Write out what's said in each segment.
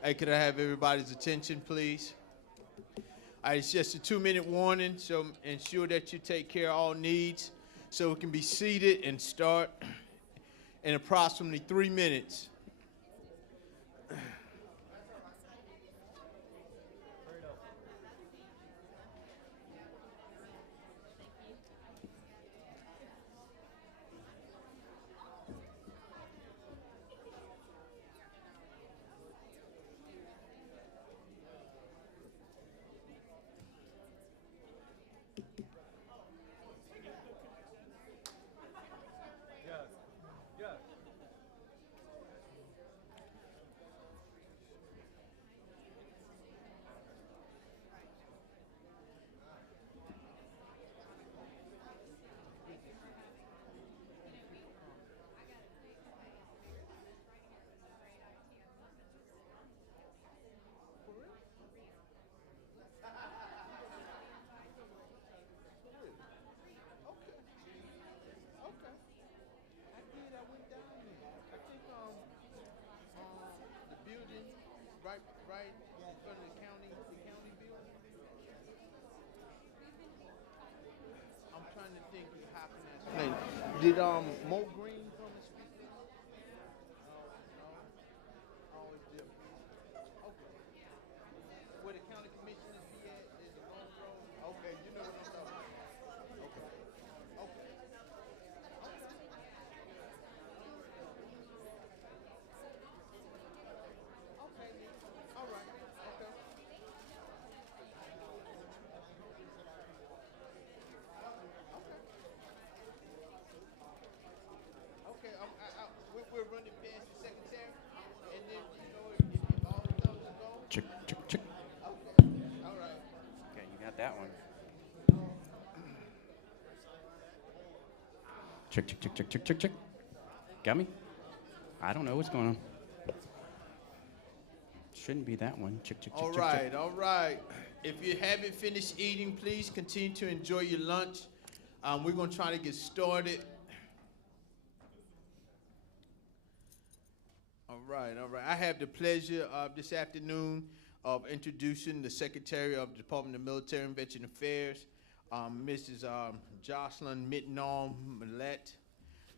Hey, could I have everybody's attention, please? All right, it's just a 2-minute warning, so ensure that you take care of all needs so we can be seated and start in approximately 3 minutes. Right in front of the county building. I'm trying to think what happened at that. Did Mo Green come and speak to us? No. Always different. Okay. Where the county commissioners be at? There's a long road. Okay, you know what I'm talking about. Okay. Okay. All right. Okay. Okay. We're running past the secretary, and then if all the numbers go. Check. Okay. All right. Okay, you got that one. Check. Got me? I don't know what's going on. Shouldn't be that one. Check. All right. If you haven't finished eating, please continue to enjoy your lunch. We're going to try to get started. All right. I have the pleasure this afternoon of introducing the Secretary of the Department of Military and Veteran Affairs, Mrs. Jocelyn Mitnaul Mallette.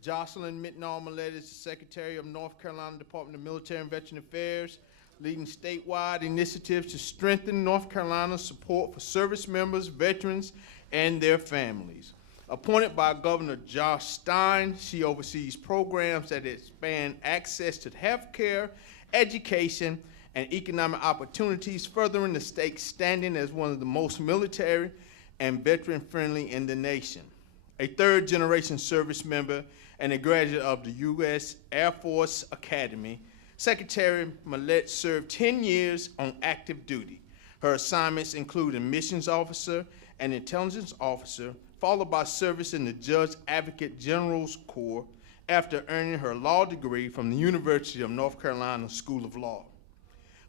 Jocelyn Mitnaul Mallette is the Secretary of North Carolina Department of Military and Veteran Affairs, leading statewide initiatives to strengthen North Carolina's support for service members, veterans, and their families. Appointed by Governor Josh Stein, she oversees programs that expand access to health care, education, and economic opportunities, furthering the state's standing as one of the most military and veteran-friendly in the nation. A third-generation service member and a graduate of the U.S. Air Force Academy, Secretary Mallette served 10 years on active duty. Her assignments include a missions officer and intelligence officer, followed by service in the Judge Advocate General's Corps after earning her law degree from the University of North Carolina School of Law.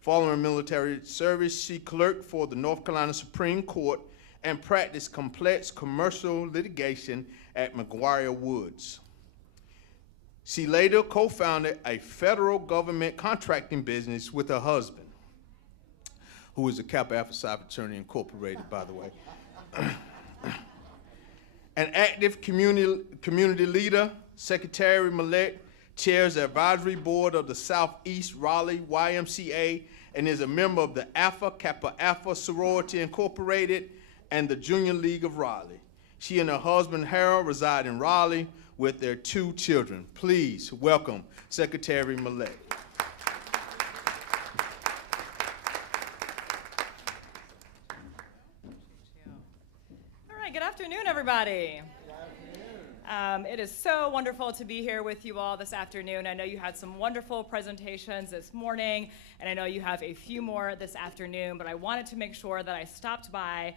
Following military service, she clerked for the North Carolina Supreme Court and practiced complex commercial litigation at McGuire Woods. She later co-founded a federal government contracting business with her husband, who is a Kappa Alpha Psi Fraternity Incorporated, by the way. An active community leader, Secretary Mallette chairs the advisory board of the Southeast Raleigh YMCA and is a member of the Alpha Kappa Alpha Sorority Incorporated and the Junior League of Raleigh. She and her husband, Harold, reside in Raleigh with their 2 children. Please welcome Secretary Mallette. All right, good afternoon, everybody. It is so wonderful to be here with you all this afternoon. I know you had some wonderful presentations this morning, and I know you have a few more this afternoon, but I wanted to make sure that I stopped by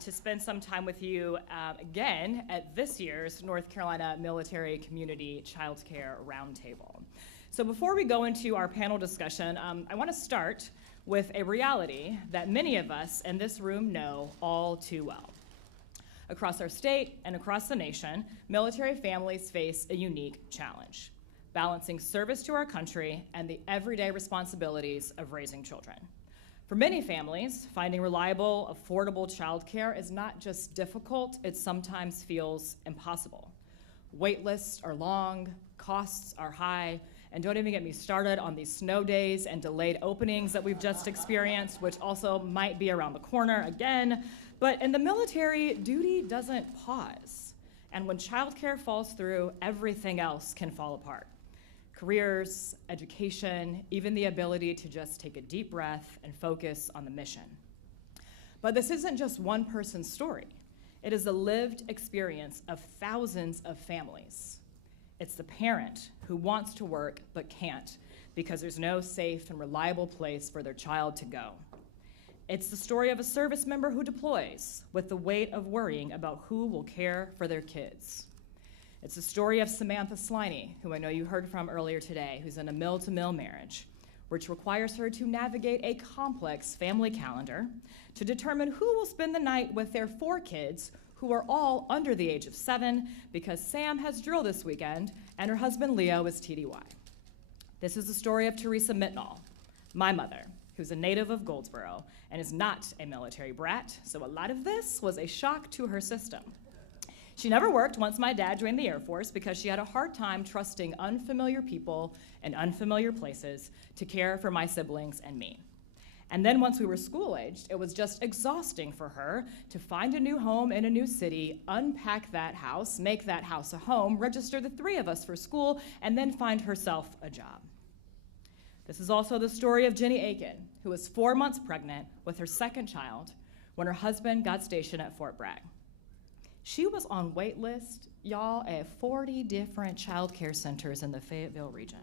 to spend some time with you again at this year's North Carolina Military Community Childcare Roundtable. So before we go into our panel discussion, I want to start with a reality that many of us in this room know all too well. Across our state and across the nation, military families face a unique challenge: balancing service to our country and the everyday responsibilities of raising children. For many families, finding reliable, affordable childcare is not just difficult, it sometimes feels impossible. Wait lists are long, costs are high, and don't even get me started on these snow days and delayed openings that we've just experienced, which also might be around the corner again. But in the military, duty doesn't pause. And when childcare falls through, everything else can fall apart. Careers, education, even the ability to just take a deep breath and focus on the mission. But this isn't just one person's story. It is the lived experience of thousands of families. It's the parent who wants to work but can't because there's no safe and reliable place for their child to go. It's the story of a service member who deploys with the weight of worrying about who will care for their kids. It's the story of Samantha Sliney, who I know you heard from earlier today, who's in a mill-to-mill marriage, which requires her to navigate a complex family calendar to determine who will spend the night with their 4 kids who are all under the age of 7 because Sam has drill this weekend and her husband Leo is TDY. This is the story of Teresa Mitnaul, my mother, who's a native of Goldsboro and is not a military brat, so a lot of this was a shock to her system. She never worked once my dad joined the Air Force because she had a hard time trusting unfamiliar people and unfamiliar places to care for my siblings and me. And then once we were school-aged, it was just exhausting for her to find a new home in a new city, unpack that house, make that house a home, register the 3 of us for school, and then find herself a job. This is also the story of Jenny Aiken, who was 4 months pregnant with her 2nd child when her husband got stationed at Fort Bragg. She was on wait list, y'all, at 40 different child care centers in the Fayetteville region.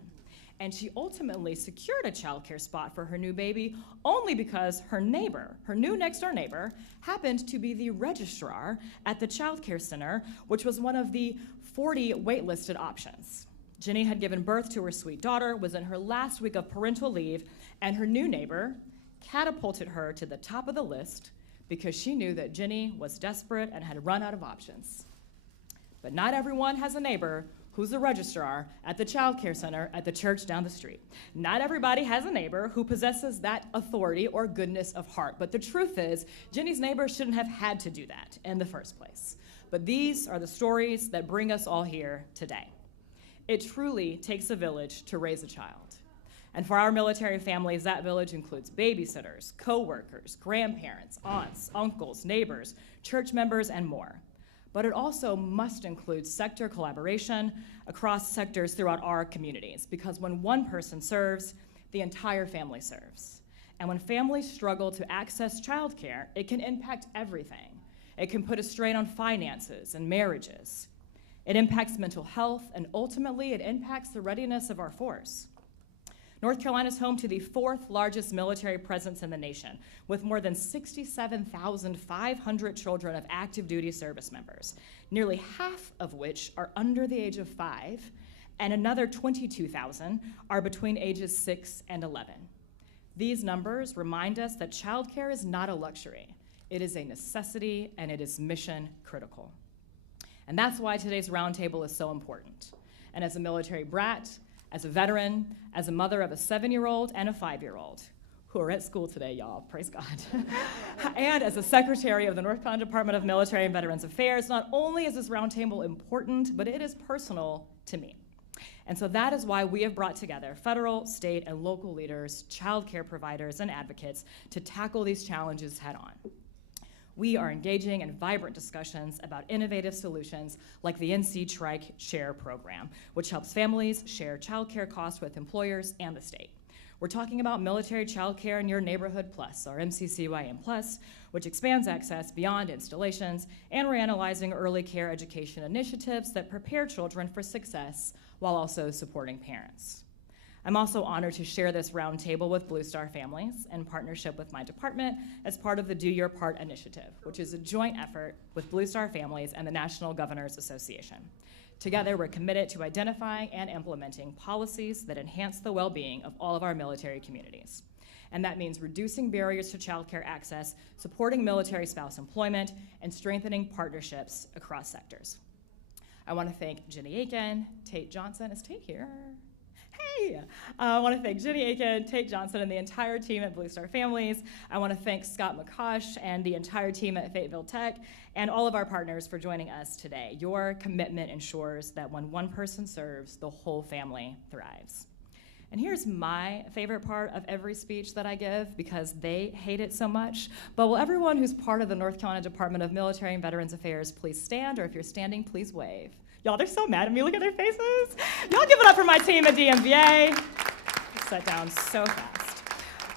And she ultimately secured a child care spot for her new baby only because her neighbor, her new next-door neighbor, happened to be the registrar at the child care center, which was one of the 40 waitlisted options. Jenny had given birth to her sweet daughter, was in her last week of parental leave, and her new neighbor catapulted her to the top of the list because she knew that Jenny was desperate and had run out of options. But not everyone has a neighbor who's the registrar at the child care center at the church down the street. Not everybody has a neighbor who possesses that authority or goodness of heart. But the truth is, Jenny's neighbor shouldn't have had to do that in the first place. But these are the stories that bring us all here today. It truly takes a village to raise a child. And for our military families, that village includes babysitters, co-workers, grandparents, aunts, uncles, neighbors, church members, and more. But it also must include sector collaboration across sectors throughout our communities, because when one person serves, the entire family serves. And when families struggle to access childcare, it can impact everything. It can put a strain on finances and marriages. It impacts mental health, and ultimately it impacts the readiness of our force. North Carolina is home to the 4th largest military presence in the nation, with more than 67,500 children of active duty service members, nearly half of which are under the age of 5, and another 22,000 are between ages 6 and 11. These numbers remind us that childcare is not a luxury. It is a necessity, and it is mission critical. And that's why today's roundtable is so important. And as a military brat, as a veteran, as a mother of a 7-year-old and a 5-year-old, who are at school today, y'all, praise God. And as a secretary of the North Carolina Department of Military and Veterans Affairs, not only is this roundtable important, but it is personal to me. And so that is why we have brought together federal, state, and local leaders, child care providers, and advocates to tackle these challenges head on. We are engaging in vibrant discussions about innovative solutions like the NC Trike Share program, which helps families share childcare costs with employers and the state. We're talking about Military Child Care in Your Neighborhood Plus, or MCCYM Plus, which expands access beyond installations, and we're analyzing early care education initiatives that prepare children for success while also supporting parents. I'm also honored to share this roundtable with Blue Star Families in partnership with my department as part of the Do Your Part initiative, which is a joint effort with Blue Star Families and the National Governors Association. Together, we're committed to identifying and implementing policies that enhance the well-being of all of our military communities. And that means reducing barriers to childcare access, supporting military spouse employment, and strengthening partnerships across sectors. I want to thank Jenny Aiken, Tate Johnson. Is Tate here? Yay! I want to thank Jenny Aiken, Tate Johnson, and the entire team at Blue Star Families. I want to thank Scott McCosh and the entire team at Fayetteville Tech, and all of our partners for joining us today. Your commitment ensures that when one person serves, the whole family thrives. And here's my favorite part of every speech that I give, because they hate it so much. But will everyone who's part of the North Carolina Department of Military and Veterans Affairs please stand, or if you're standing, please wave. Y'all, they're so mad at me. Look at their faces. Y'all give it up for my team at DMVA. Sat down so fast.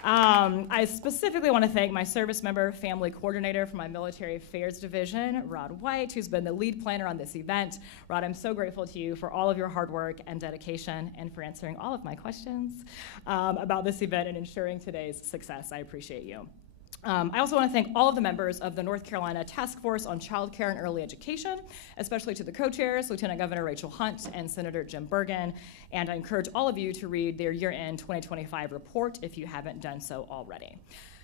I specifically want to thank my service member family coordinator for my military affairs division, Rod White, who's been the lead planner on this event. Rod, I'm so grateful to you for all of your hard work and dedication and for answering all of my questions about this event and ensuring today's success. I appreciate you. I also want to thank all of the members of the North Carolina Task Force on Childcare and Early Education, especially to the co-chairs, Lieutenant Governor Rachel Hunt and Senator Jim Bergen. And I encourage all of you to read their year-end 2025 report if you haven't done so already.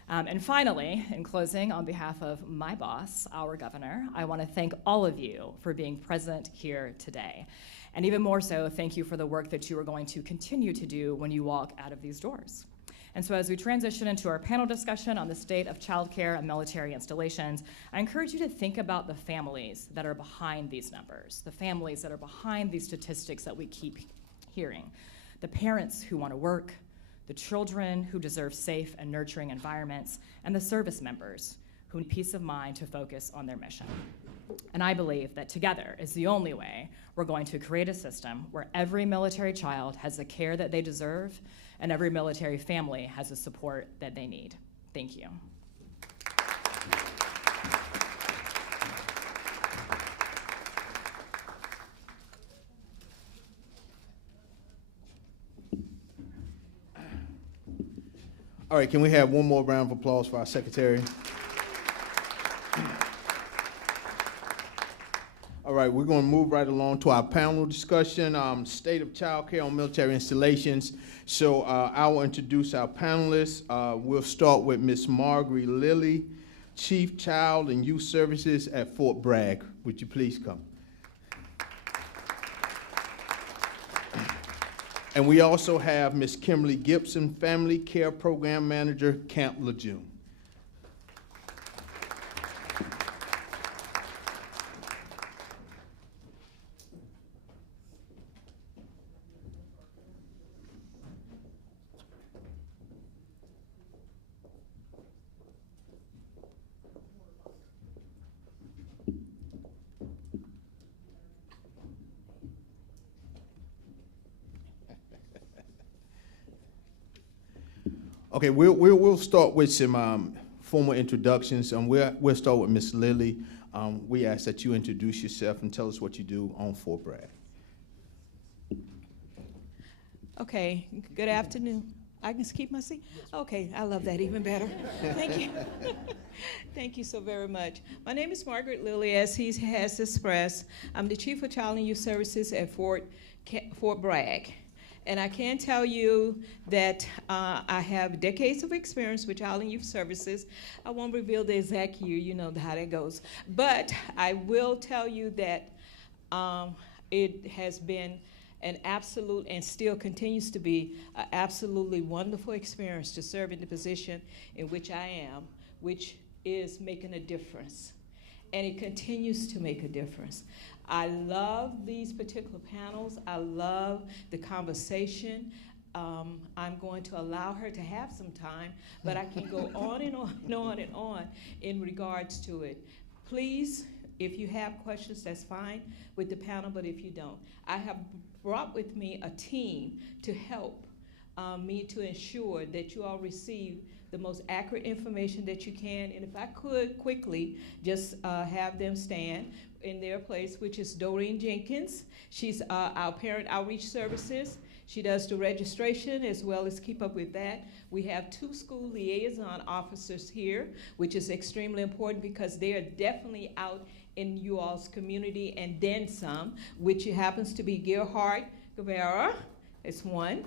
And finally, in closing, on behalf of my boss, our governor, I want to thank all of you for being present here today. And even more so, thank you for the work that you are going to continue to do when you walk out of these doors. And so as we transition into our panel discussion on the state of childcare and military installations, I encourage you to think about the families that are behind these numbers, the families that are behind these statistics that we keep hearing, the parents who want to work, the children who deserve safe and nurturing environments, and the service members who need peace of mind to focus on their mission. And I believe that together is the only way we're going to create a system where every military child has the care that they deserve and every military family has the support that they need. Thank you. All right, can we have one more round of applause for our secretary? All right, we're going to move right along to our panel discussion, state of child care on military installations. So I will introduce our panelists. We'll start with Ms. Margaret Lilly, Chief Child and Youth Services at Fort Bragg. Would you please come? And we also have Ms. Kimberly Gipson, Family Care Program Manager, Camp Lejeune. Okay, we'll start with some formal introductions. We'll start with Ms. Lilly. We ask that you introduce yourself and tell us what you do on Fort Bragg. Okay, good afternoon. I can keep my seat? Okay, I love that even better. Thank you. Thank you so very much. My name is Margaret Lilly, as he has expressed. I'm the Chief of Child and Youth Services at Fort Bragg. And I can tell you that I have decades of experience with Child and Youth Services. I won't reveal the exact year, you know how that goes. But I will tell you that it has been an absolute, and still continues to be, an absolutely wonderful experience to serve in the position in which I am, which is making a difference. And it continues to make a difference. I love these particular panels. I love the conversation. I'm going to allow her to have some time, but I can go on and on and on and on in regards to it. Please, if you have questions, that's fine with the panel, but if you don't, I have brought with me a team to help me to ensure that you all receive the most accurate information that you can. And if I could quickly just have them stand in their place, which is Doreen Jenkins. She's our Parent Outreach Services. She does the registration as well as keep up with that. We have 2 school liaison officers here, which is extremely important because they are definitely out in you all's community and then some, which happens to be Gerhard Guevara, is one,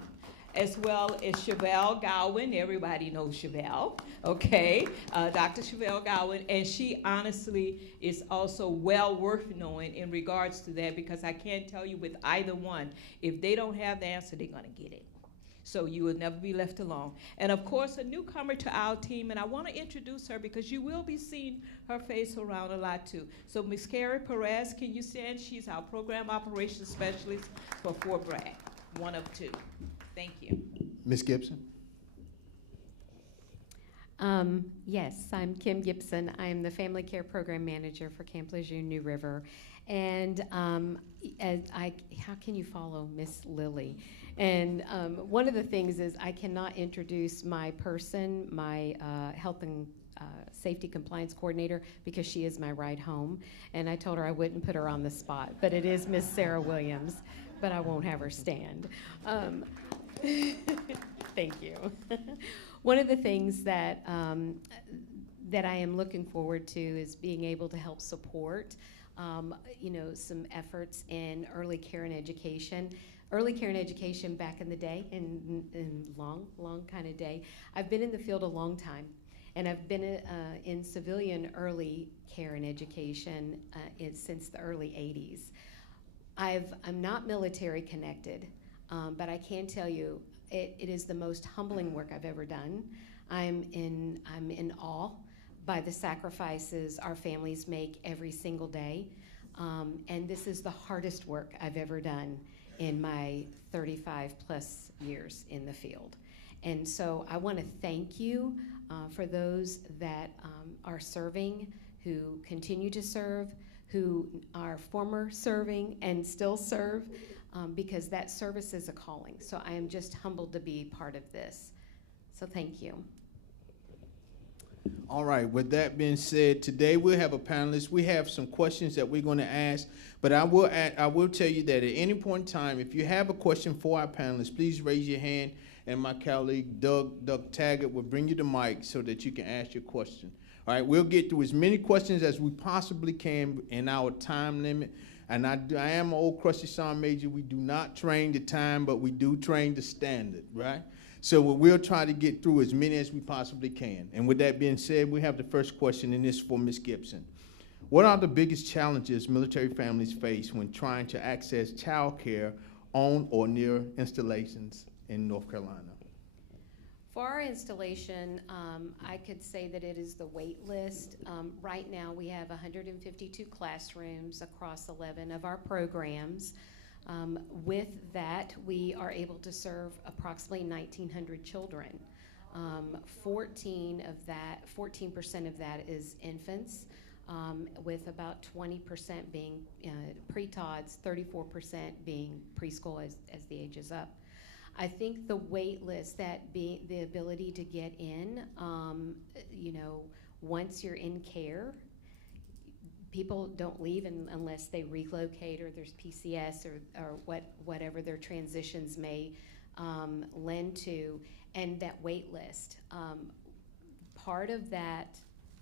as well as Chevelle Gowan. Everybody knows Chevelle, okay? Dr. Chevelle Gowan, and she honestly is also well worth knowing in regards to that, because I can't tell you with either one, if they don't have the answer, they're gonna get it. So you will never be left alone. And of course, a newcomer to our team, and I want to introduce her because you will be seeing her face around a lot too. So Ms. Carrie Perez, can you stand? She's our Program Operations Specialist for Fort Bragg, one of two. Thank you. Ms. Gipson? Yes, I'm Kim Gipson. I am the Family Care Program Manager for Camp Lejeune New River. And how can you follow Miss Lilly? And one of the things is I cannot introduce my person, my health and safety compliance coordinator, because she is my ride home. And I told her I wouldn't put her on the spot, but it is Miss Sarah Williams, but I won't have her stand. Thank you. One of the things that that I am looking forward to is being able to help support some efforts in early care and education. Early care and education back in the day, in long kind of day. I've been in the field a long time, and I've been in civilian early care and education since the early 80s. I'm not military connected, but I can tell you it is the most humbling work I've ever done. I'm in awe by the sacrifices our families make every single day. And this is the hardest work I've ever done in my 35 plus years in the field. And so I want to thank you for those that are serving, who continue to serve, who are former serving and still serve, because that service is a calling. So I am just humbled to be part of this. So thank you. All right, with that being said, today we'll have a panelist. We have some questions that we're going to ask, but I will tell you that at any point in time, if you have a question for our panelists, please raise your hand, and my colleague Doug Taggart will bring you the mic so that you can ask your question. All right, we'll get through as many questions as we possibly can in our time limit. And I am an old crusty sergeant major. We do not train the time, but we do train the standard, right? So we'll try to get through as many as we possibly can. And with that being said, we have the first question, and this is for Ms. Gipson. What are the biggest challenges military families face when trying to access child care on or near installations in North Carolina? For our installation, I could say that it is the wait list. Right now, we have 152 classrooms across 11 of our programs. With that, we are able to serve approximately 1,900 children. 14% of that is infants, with about 20% being pre-tots, 34% being preschool as the age is up. I think the wait list, that being the ability to get in, once you're in care, people don't leave unless they relocate or there's PCS or whatever their transitions may lend to, and that wait list. Part of that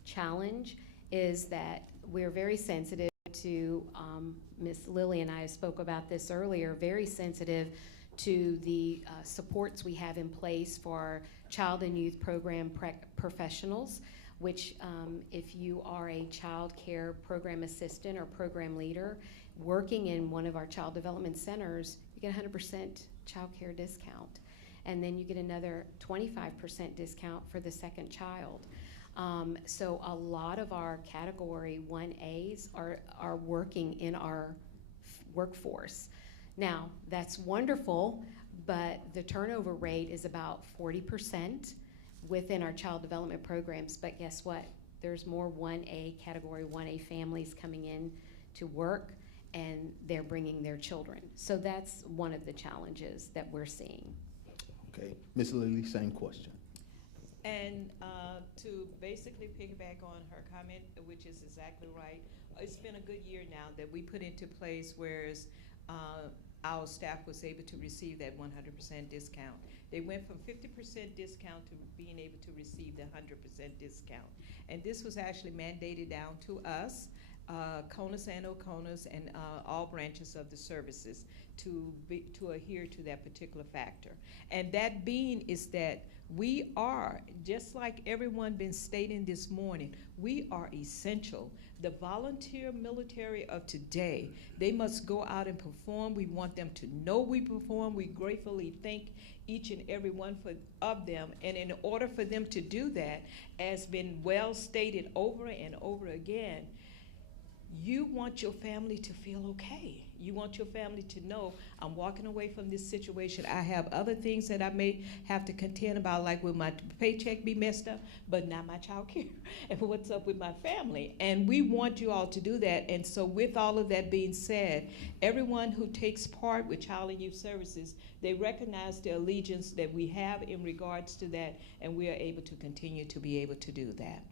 challenge is that we're very sensitive to, Ms. Lilly and I spoke about this earlier, very sensitive to the supports we have in place for child and youth program professionals, which if you are a child care program assistant or program leader working in one of our child development centers, you get 100% child care discount. And then you get another 25% discount for the second child. So a lot of our category 1As are working in our workforce. Now, that's wonderful, but the turnover rate is about 40% within our child development programs. But guess what? There's more 1A, category 1A families coming in to work, and they're bringing their children. So that's one of the challenges that we're seeing. Okay, Ms. Lilly, same question. And to basically piggyback on her comment, which is exactly right, it's been a good year now that we put into place, whereas our staff was able to receive that 100% discount. They went from 50% discount to being able to receive the 100% discount. And this was actually mandated down to us CONUS and OCONUS and all branches of the services to adhere to that particular factor. And that being is that we are, just like everyone been stating this morning, we are essential. The volunteer military of today, they must go out and perform. We want them to know we perform. We gratefully thank each and every one of them. And in order for them to do that, as been well stated over and over again, you want your family to feel okay. You want your family to know, I'm walking away from this situation. I have other things that I may have to contend about, like will my paycheck be messed up, but not my child care, and what's up with my family. And we want you all to do that. And so with all of that being said, everyone who takes part with Child and Youth Services, they recognize the allegiance that we have in regards to that, and we are able to continue to be able to do that.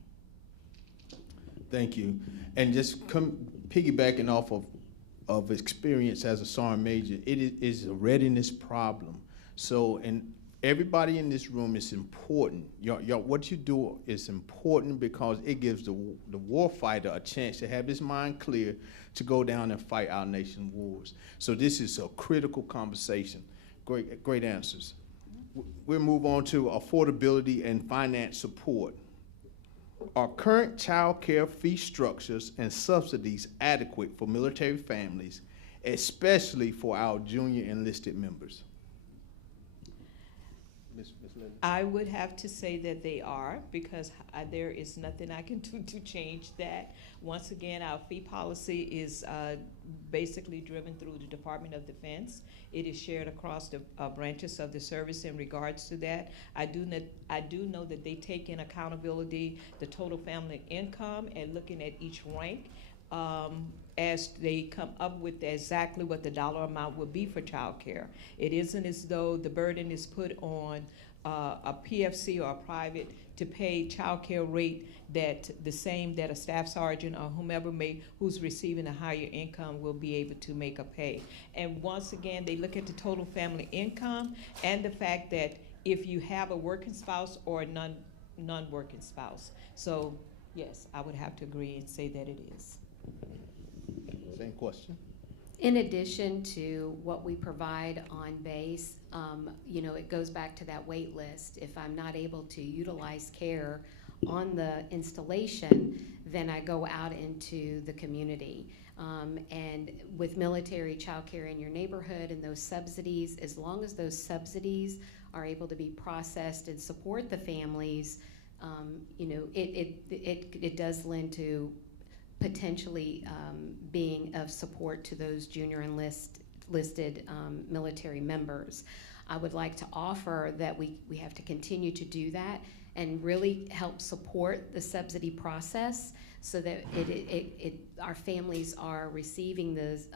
Thank you. And just piggybacking off of experience as a sergeant major, it is a readiness problem. So, and everybody in this room is important. What you do is important because it gives the warfighter a chance to have his mind clear to go down and fight our nation's wars. So this is a critical conversation. Great answers. We'll move on to affordability and finance support. Are current child care fee structures and subsidies adequate for military families, especially for our junior enlisted members? Ms. Lilly? I would have to say that they are, because there is nothing I can do to change that. Once again, our fee policy is basically driven through the Department of Defense. It is shared across the branches of the service in regards to that. I do know that they take in accountability the total family income and looking at each rank as they come up with exactly what the dollar amount would be for child care. It isn't as though the burden is put on a PFC or a private to pay child care rate that the same that a staff sergeant or whomever who's receiving a higher income will be able to make a pay. And once again, they look at the total family income and the fact that if you have a working spouse or a non-working spouse. So yes, I would have to agree and say that it is. Same question. In addition to what we provide on base, it goes back to that wait list. If I'm not able to utilize care on the installation, then I go out into the community. And with military child care in your neighborhood and those subsidies, as long as those subsidies are able to be processed and support the families, it does lend to potentially being of support to those junior enlisted military members. I would like to offer that we have to continue to do that and really help support the subsidy process so that our families are receiving those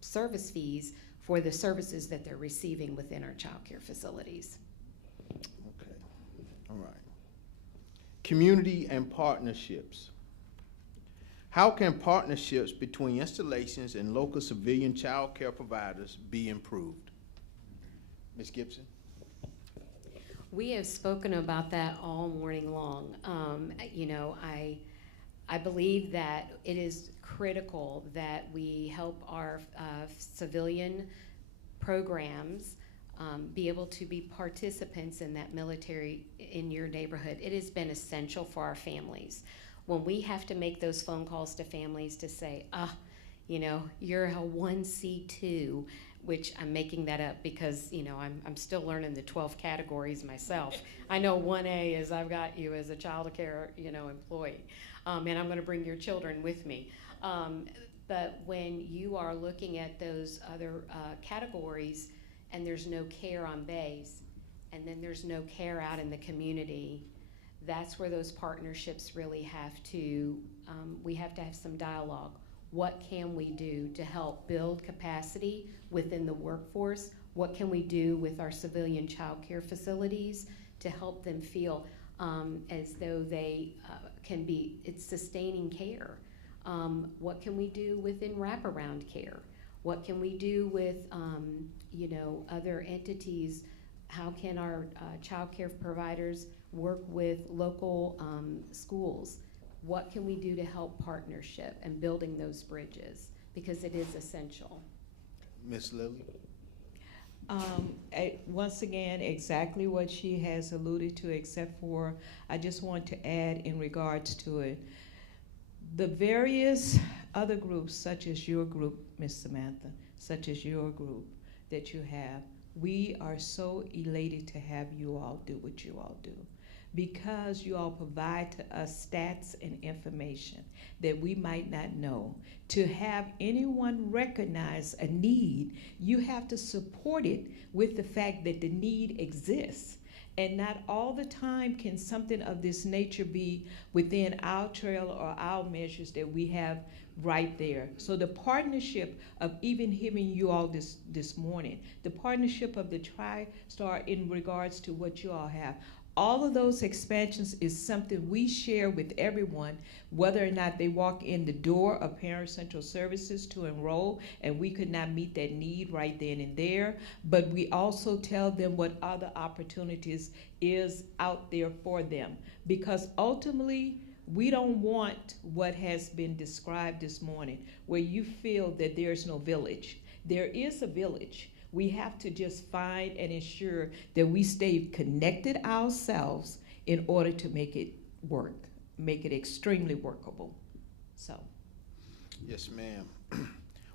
service fees for the services that they're receiving within our child care facilities. Okay, all right. Community and partnerships. How can partnerships between installations and local civilian child care providers be improved? Ms. Gipson? We have spoken about that all morning long. I believe that it is critical that we help our civilian programs be able to be participants in that military in your neighborhood. It has been essential for our families. When we have to make those phone calls to families to say, you're a 1C2, which I'm making that up because, I'm still learning the 12 categories myself. I know 1A is I've got you as a child care, employee, and I'm going to bring your children with me. But when you are looking at those other categories and there's no care on base, and then there's no care out in the community, that's where those partnerships really have to, we have to have some dialogue. What can we do to help build capacity within the workforce? What can we do with our civilian child care facilities to help them feel as though they it's sustaining care? What can we do within wraparound care? What can we do with, other entities? How can our child care providers work with local schools? what can we do to help partnership and building those bridges, because it is essential. Ms. Lilly? Once again, exactly what she has alluded to, except for I just want to add in regards to it, the various other groups, such as your group, Ms. Samantha, such as your group that you have, we are so elated to have you all do what you all do, because you all provide to us stats and information that we might not know. To have anyone recognize a need, you have to support it with the fact that the need exists. And not all the time can something of this nature be within our trail or our measures that we have right there. So the partnership of even hearing you all this morning, the partnership of the Tri-Star in regards to what you all have, all of those expansions is something we share with everyone, whether or not they walk in the door of Parent Central Services to enroll, and we could not meet that need right then and there, but we also tell them what other opportunities is out there for them. Because ultimately, we don't want what has been described this morning, where you feel that there's no village. There is a village. We have to just find and ensure that we stay connected ourselves in order to make it work, make it extremely workable. So. Yes, ma'am.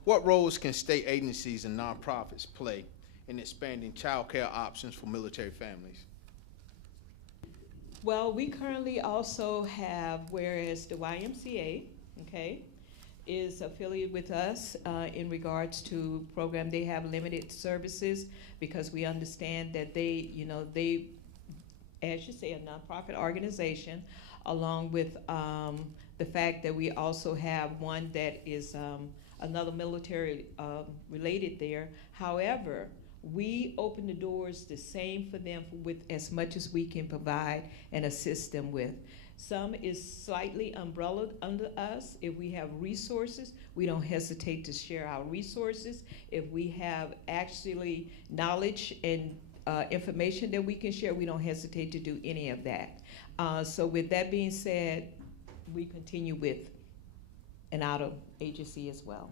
What roles can state agencies and nonprofits play in expanding child care options for military families? Well, we currently also have, whereas the YMCA, okay, is affiliated with us in regards to program. They have limited services because we understand that they, as you say, a nonprofit organization, along with the fact that we also have one that is another military related there. However, we open the doors the same for them with as much as we can provide and assist them with. Some is slightly umbrellaed under us. If we have resources, we don't hesitate to share our resources. If we have actually knowledge and information that we can share, we don't hesitate to do any of that. So with that being said, we continue with an out-of-agency as well.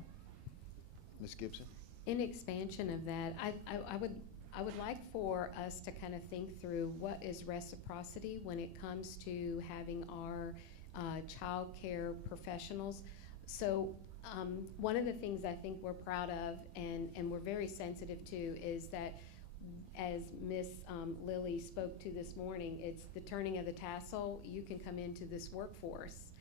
Ms. Gipson? In expansion of that, I would like for us to kind of think through what is reciprocity when it comes to having our child care professionals. So one of the things I think we're proud of and we're very sensitive to is that, as Ms. Lilly spoke to this morning, it's the turning of the tassel. You can come into this workforce.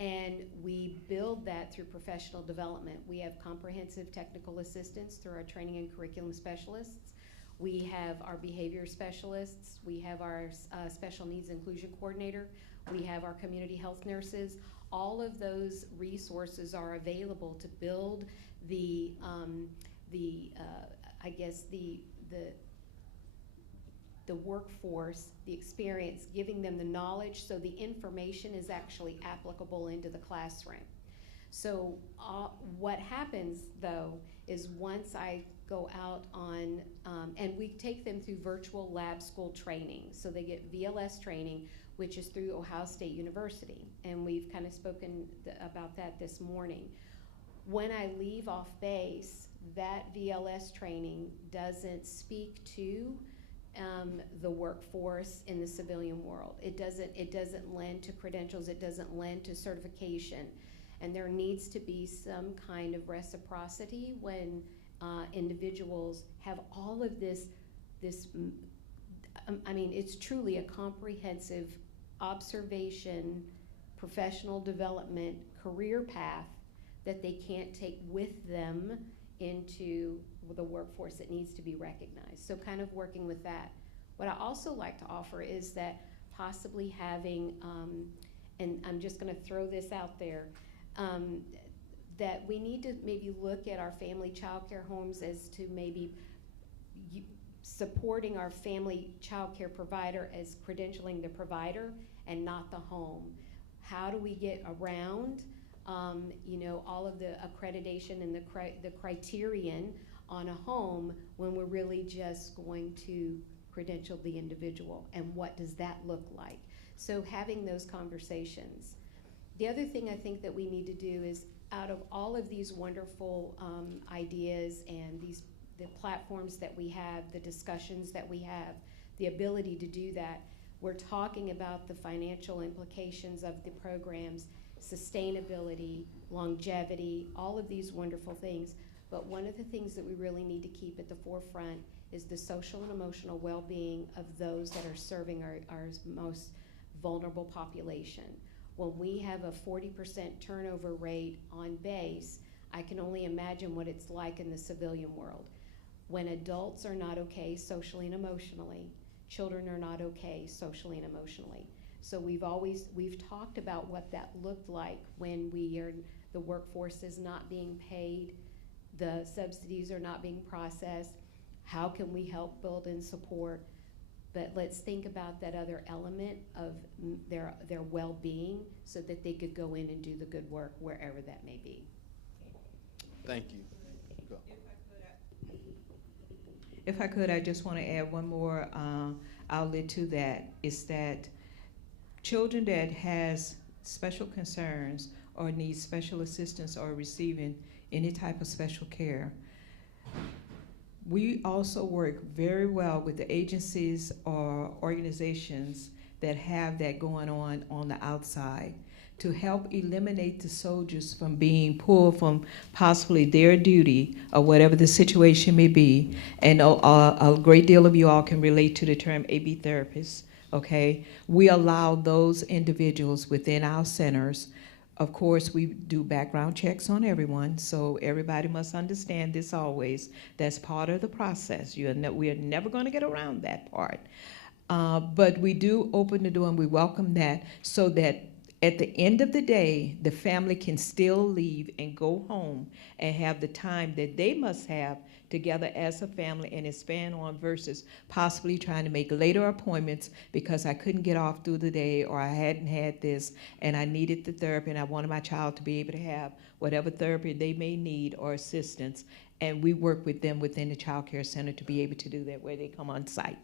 And we build that through professional development. We have comprehensive technical assistance through our training and curriculum specialists. We have our behavior specialists. We have our special needs inclusion coordinator. We have our community health nurses. All of those resources are available to build the workforce, the experience, giving them the knowledge so the information is actually applicable into the classroom. So what happens though is once I go out on, and we take them through virtual lab school training. So they get VLS training, which is through Ohio State University. And we've kind of spoken about that this morning. When I leave off base, that VLS training doesn't speak to the workforce in the civilian world. It doesn't lend to credentials, it doesn't lend to certification. And there needs to be some kind of reciprocity when individuals have all of this, I mean, it's truly a comprehensive observation, professional development, career path that they can't take with them into the workforce that needs to be recognized. So kind of working with that. What I also like to offer is that possibly having, and I'm just gonna throw this out there, that we need to maybe look at our family child care homes as to maybe supporting our family child care provider as credentialing the provider and not the home. How do we get around all of the accreditation and the criterion on a home when we're really just going to credential the individual, and what does that look like? So having those conversations. The other thing I think that we need to do is, out of all of these wonderful ideas and the platforms that we have, the discussions that we have, the ability to do that, we're talking about the financial implications of the programs, sustainability, longevity, all of these wonderful things. But one of the things that we really need to keep at the forefront is the social and emotional well-being of those that are serving our most vulnerable population. When we have a 40% turnover rate on base, I can only imagine what it's like in the civilian world. When adults are not okay socially and emotionally, children are not okay socially and emotionally. So we've talked about what that looked like when the workforce is not being paid, the subsidies are not being processed. How can we help build and support? But let's think about that other element of their well-being so that they could go in and do the good work wherever that may be. Thank you. Go. If I could, I just want to add one more outlet to that, is that children that has special concerns or need special assistance or receiving any type of special care, we also work very well with the agencies or organizations that have that going on the outside to help eliminate the soldiers from being pulled from possibly their duty or whatever the situation may be. And a great deal of you all can relate to the term AB therapists, okay? We allow those individuals within our centers. Of course, we do background checks on everyone, so everybody must understand this always. That's part of the process. We are never going to get around that part. But we do open the door and we welcome that so that at the end of the day, the family can still leave and go home and have the time that they must have together as a family and expand on versus possibly trying to make later appointments because I couldn't get off through the day or I hadn't had this and I needed the therapy and I wanted my child to be able to have whatever therapy they may need or assistance. And we work with them within the Child Care Center to be able to do that where they come on site.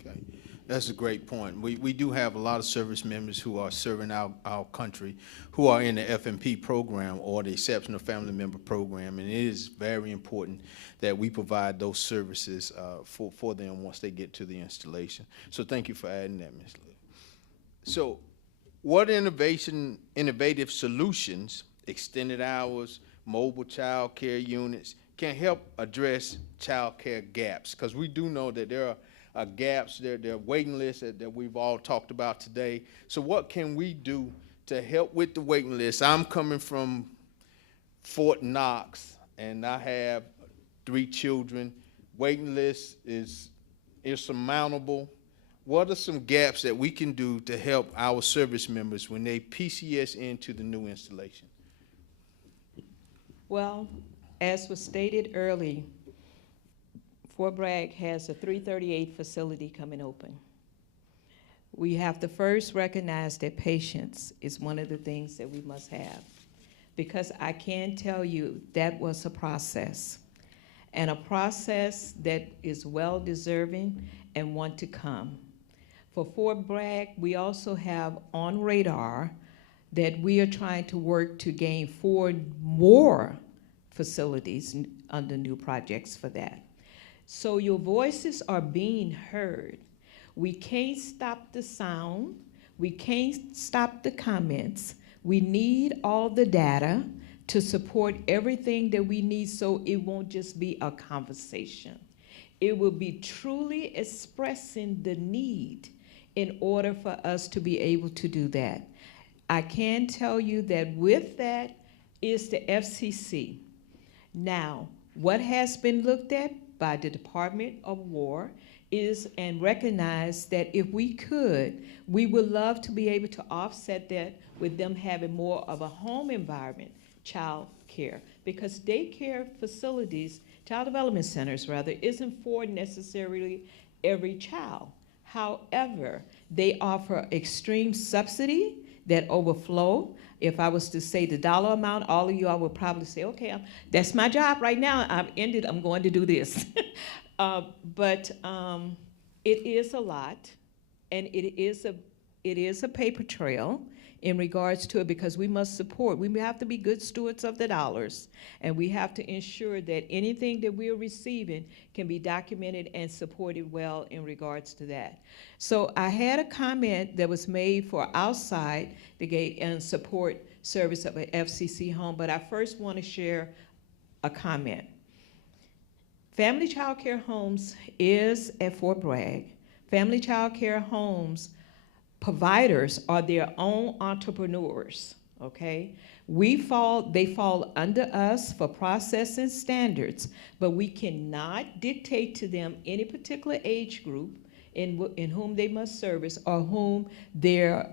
Okay, that's a great point. We do have a lot of service members who are serving our country who are in the FMP program or the Exceptional Family Member Program, and it is very important that we provide those services for them once they get to the installation. So thank you for adding that, Ms. Lilly. So what innovative solutions, extended hours, mobile child care units, can help address child care gaps? Because we do know that there are gaps, there are waiting lists that we've all talked about today. So what can we do to help with the waiting list? I'm coming from Fort Knox, and I have 3 children. Waiting list is insurmountable. What are some gaps that we can do to help our service members when they PCS into the new installation? Well, as was stated early, Fort Bragg has a 338 facility coming open. We have to first recognize that patience is one of the things that we must have, because I can tell you that was a process, and a process that is well deserving and want to come. For Fort Bragg, we also have on radar that we are trying to work to gain 4 more facilities under new projects for that. So your voices are being heard. We can't stop the sound. We can't stop the comments. We need all the data to support everything that we need so it won't just be a conversation. It will be truly expressing the need in order for us to be able to do that. I can tell you that with that is the FCC. Now, what has been looked at by the Department of War is and recognize that if we could, we would love to be able to offset that with them having more of a home environment, child care, because daycare facilities, child development centers rather, isn't for necessarily every child. However, they offer extreme subsidy that overflow. If I was to say the dollar amount, all of you all would probably say, okay, that's my job right now. I've ended, I'm going to do this. But it is a lot, and it is a paper trail. in regards to it, because we must support. We have to be good stewards of the dollars, and we have to ensure that anything that we're receiving can be documented and supported well in regards to that. So I had a comment that was made for outside the gate and support service of an FCC home, but I first want to share a comment. Family Child Care Homes is at Fort Bragg. Family Child Care Homes providers are their own entrepreneurs, okay? They fall under us for processing standards, but we cannot dictate to them any particular age group in whom they must service or whom their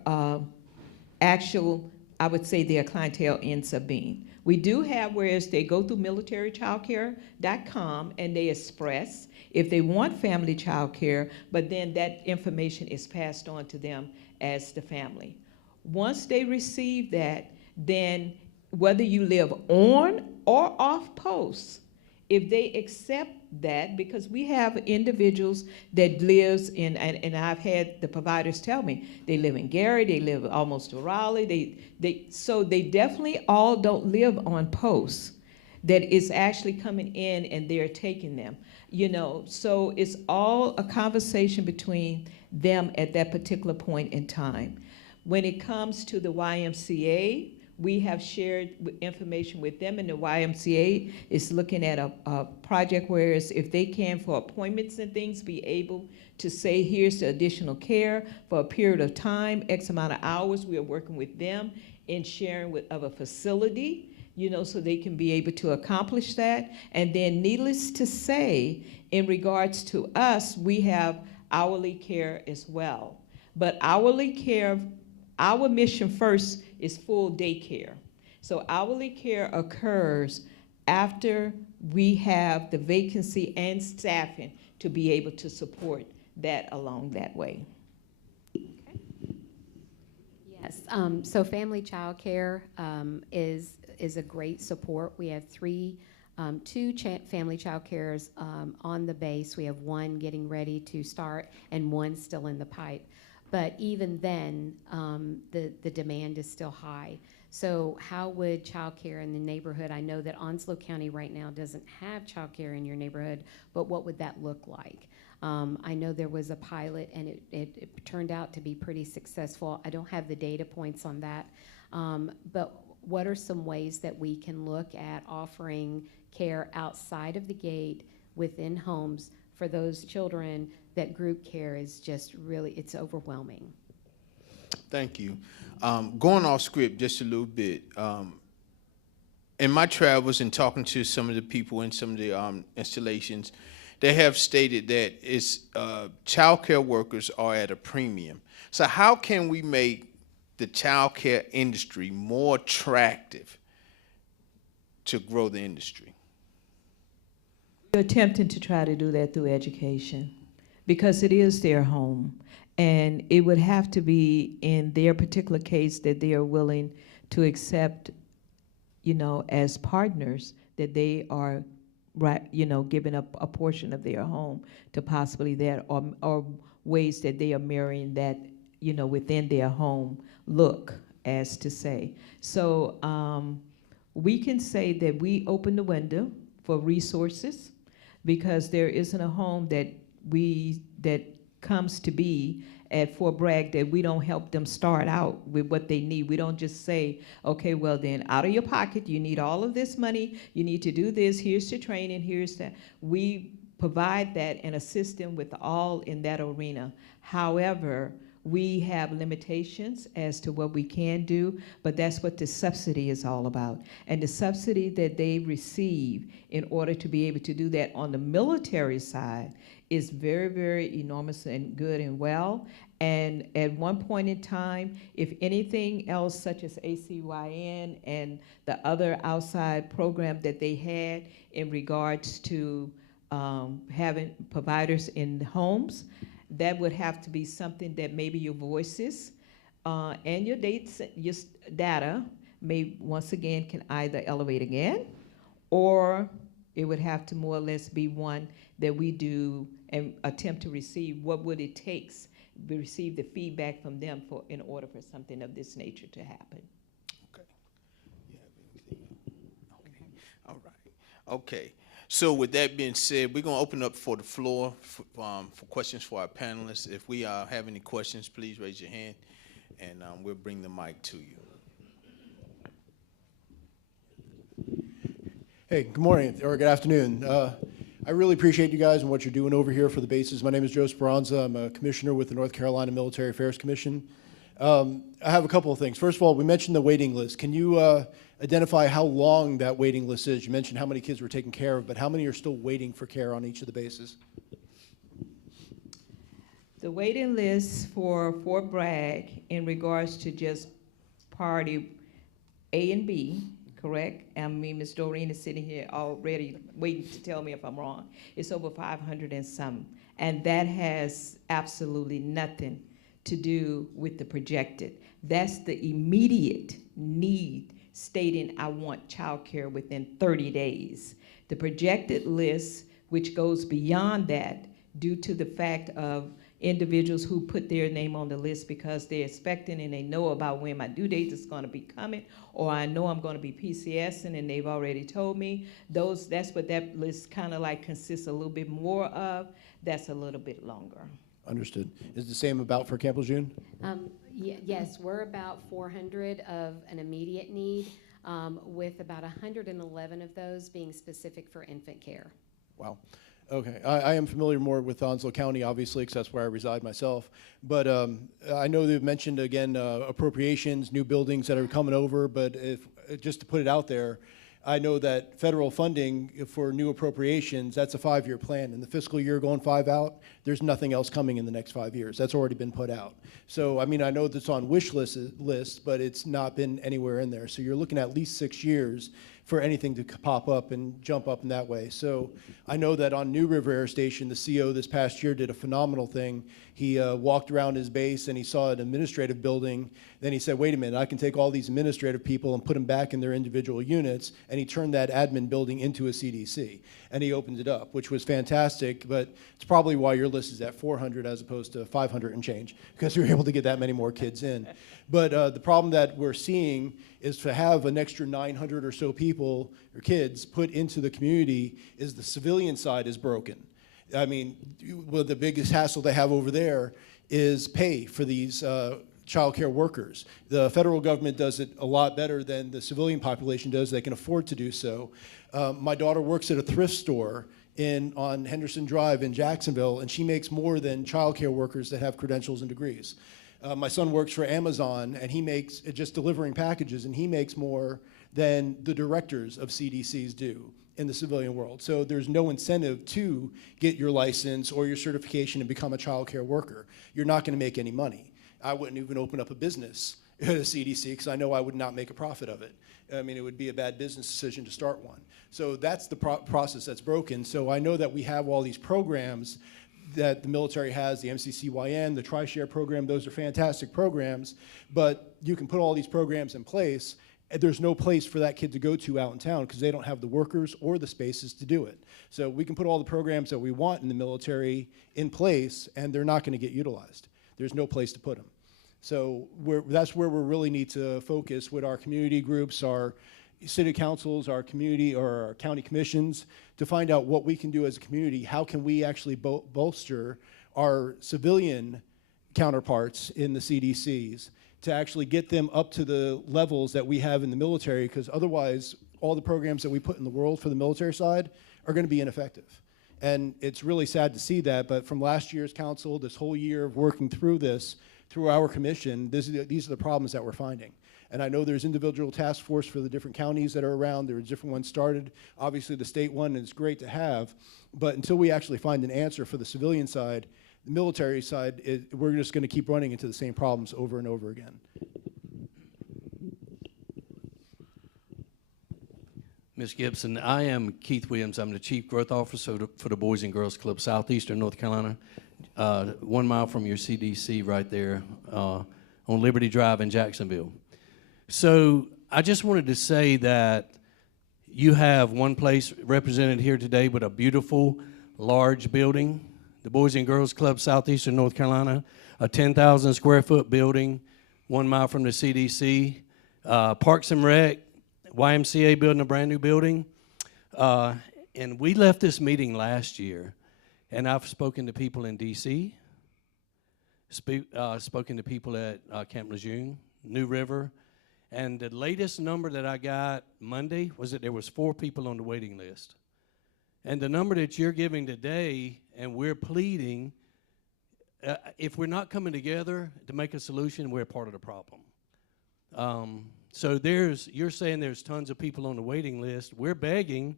actual, I would say, their clientele ends up being. We do have, whereas they go through militarychildcare.com and they express if they want family child care, but then that information is passed on to them as the family. Once they receive that, then whether you live on or off post, if they accept that, because we have individuals that lives in, and I've had the providers tell me, they live in Gary, they live almost to Raleigh, so they definitely all don't live on posts that is actually coming in and they're taking them. You know, so it's all a conversation between them at that particular point in time. When it comes to the YMCA, we have shared information with them, and the YMCA is looking at a project where if they can, for appointments and things, be able to say, here's the additional care for a period of time, X amount of hours. We are working with them in sharing of a facility, you know, so they can be able to accomplish that. And then needless to say, in regards to us, we have hourly care as well. But hourly care, our mission first is full day care. So hourly care occurs after we have the vacancy and staffing to be able to support that along that way. Yes, so family child care is a great support. We have two family child cares on the base. We have one getting ready to start and one still in the pipe. But even then, the demand is still high. So how would child care in the neighborhood? I know that Onslow County right now doesn't have child care in your neighborhood, but what would that look like? I know there was a pilot and it turned out to be pretty successful. I don't have the data points on that, but what are some ways that we can look at offering care outside of the gate within homes for those children that group care is just really, it's overwhelming? Thank you. Going off script just a little bit, in my travels and talking to some of the people in some of the installations, they have stated that it's child care workers are at a premium. So how can we make the child care industry more attractive to grow the industry? We're attempting to try to do that through education, because it is their home, and it would have to be in their particular case that they are willing to accept, you know, as partners, that they are, right, you know, giving up a portion of their home to possibly that, or ways that they are marrying that, you know, within their home look, as to say. So we can say that we open the window for resources, because there isn't a home that comes to be at Fort Bragg that we don't help them start out with what they need. We don't just say, okay, well then, out of your pocket, you need all of this money, you need to do this, here's the training, here's that. We provide that and assist them with all in that arena. However, we have limitations as to what we can do, but that's what the subsidy is all about. And the subsidy that they receive in order to be able to do that on the military side is very, very enormous and good and well. And at one point in time, if anything else, such as ACYN and the other outside program that they had in regards to having providers in homes, that would have to be something that maybe your voices and your dates, your data may once again can either elevate again, or it would have to more or less be one that we do and attempt to receive what would it takes we receive the feedback from them in order for something of this nature to happen. Okay. You have anything? Okay. All right. Okay. So with that being said, we're going to open up for the floor for questions for our panelists. If we have any questions, please raise your hand, and we'll bring the mic to you. Hey, good morning, or good afternoon. I really appreciate you guys and what you're doing over here for the bases. My name is Joe Speranza. I'm a commissioner with the North Carolina Military Affairs Commission. I have a couple of things. First of all, we mentioned the waiting list. Can you identify how long that waiting list is? You mentioned how many kids were taken care of, but how many are still waiting for care on each of the bases? The waiting list for Fort Bragg in regards to just priority A and B, correct? I mean, Ms. Doreen is sitting here already waiting to tell me if I'm wrong. It's over 500 and some. And that has absolutely nothing to do with the projected. That's the immediate need stating I want childcare within 30 days. The projected list, which goes beyond that due to the fact of individuals who put their name on the list because they're expecting and they know about when my due date is going to be coming, or I know I'm going to be PCSing and they've already told me. That's what that list kind of like consists a little bit more of. That's a little bit longer. Understood. Is the same about for Camp Lejeune? Yes, we're about 400 of an immediate need, with about 111 of those being specific for infant care. Wow. Okay, I am familiar more with Onslow County, obviously, because that's where I reside myself. But I know they've mentioned, again, appropriations, new buildings that are coming over. But just to put it out there, I know that federal funding for new appropriations, that's a 5-year plan. In the fiscal year going 5 out, there's nothing else coming in the next 5 years. That's already been put out. So, I mean, I know that's on wish list, but it's not been anywhere in there. So you're looking at least 6 years for anything to pop up and jump up in that way. So I know that on New River Air Station, the CO this past year did a phenomenal thing. He walked around his base and he saw an administrative building. Then he said, wait a minute, I can take all these administrative people and put them back in their individual units. And he turned that admin building into a CDC. And he opened it up, which was fantastic. But it's probably why your list is at 400 as opposed to 500 and change, because we were able to get that many more kids in. But the problem that we're seeing is to have an extra 900 or so people or kids put into the community is the civilian side is broken. I mean, well, the biggest hassle they have over there is pay for these child care workers. The federal government does it a lot better than the civilian population does. They can afford to do so. My daughter works at a thrift store on Henderson Drive in Jacksonville, and she makes more than child care workers that have credentials and degrees. My son works for Amazon, and he makes, just delivering packages, and he makes more than the directors of CDCs do in the civilian world. So there's no incentive to get your license or your certification and become a child care worker. You're not going to make any money. I wouldn't even open up a business at a CDC because I know I would not make a profit of it. I mean, it would be a bad business decision to start one. So that's the process that's broken. So I know that we have all these programs that the military has, the MCCYN, the Tri-Share program. Those are fantastic programs, but you can put all these programs in place, and there's no place for that kid to go to out in town because they don't have the workers or the spaces to do it. So we can put all the programs that we want in the military in place, and they're not going to get utilized. There's no place to put them. So that's where we really need to focus with our community groups, our city councils, our community or our county commissions, to find out what we can do as a community. How can we actually bolster our civilian counterparts in the CDCs to actually get them up to the levels that we have in the military, because otherwise all the programs that we put in the world for the military side are going to be ineffective. And it's really sad to see that, but from last year's council, this whole year of working through this, through our commission, these are the problems that we're finding. And I know there's individual task force for the different counties that are around. There are different ones started. Obviously the state one is great to have, but until we actually find an answer for the civilian side, the military side, we're just going to keep running into the same problems over and over again. Ms. Gipson, I am Keith Williams. I'm the Chief Growth Officer for the Boys and Girls Club, Southeastern North Carolina, 1 mile from your CDC right there on Liberty Drive in Jacksonville. So I just wanted to say that you have one place represented here today with a beautiful, large building, the Boys and Girls Club Southeastern North Carolina, a 10,000 square foot building, 1 mile from the CDC, Parks and Rec, YMCA building a brand new building. And we left this meeting last year, and I've spoken to people in DC, spoken to people at Camp Lejeune, New River, and the latest number that I got Monday was that there was 4 people on the waiting list. And the number that you're giving today, and we're pleading, if we're not coming together to make a solution, we're part of the problem. So you're saying there's tons of people on the waiting list. We're begging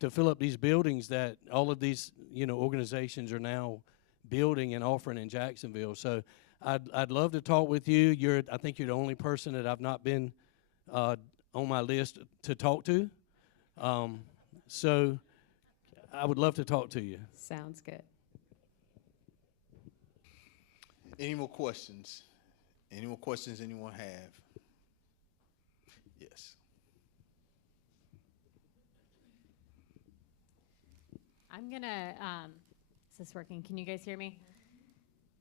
to fill up these buildings that all of these, organizations are now building and offering in Jacksonville. So I'd love to talk with you. I think you're the only person that I've not been on my list to talk to. So I would love to talk to you. Sounds good. Any more questions? Any more questions anyone have? Yes. I'm gonna, is this working? Can you guys hear me?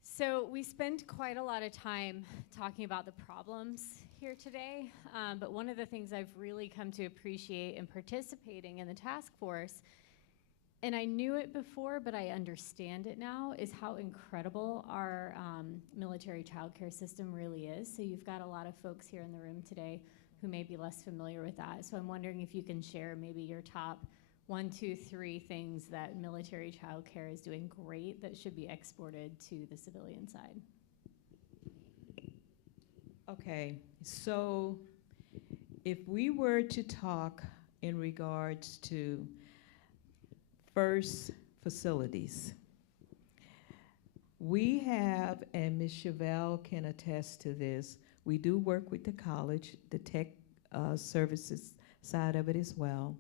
So we spend quite a lot of time talking about the problems here today, but one of the things I've really come to appreciate in participating in the task force, and I knew it before, but I understand it now, is how incredible our military childcare system really is. So you've got a lot of folks here in the room today who may be less familiar with that. So I'm wondering if you can share maybe your top 1, 2, 3 things that military childcare is doing great that should be exported to the civilian side. Okay, so if we were to talk in regards to first facilities, we have, and Ms. Chevelle can attest to this, we do work with the college, the tech services side of it as well.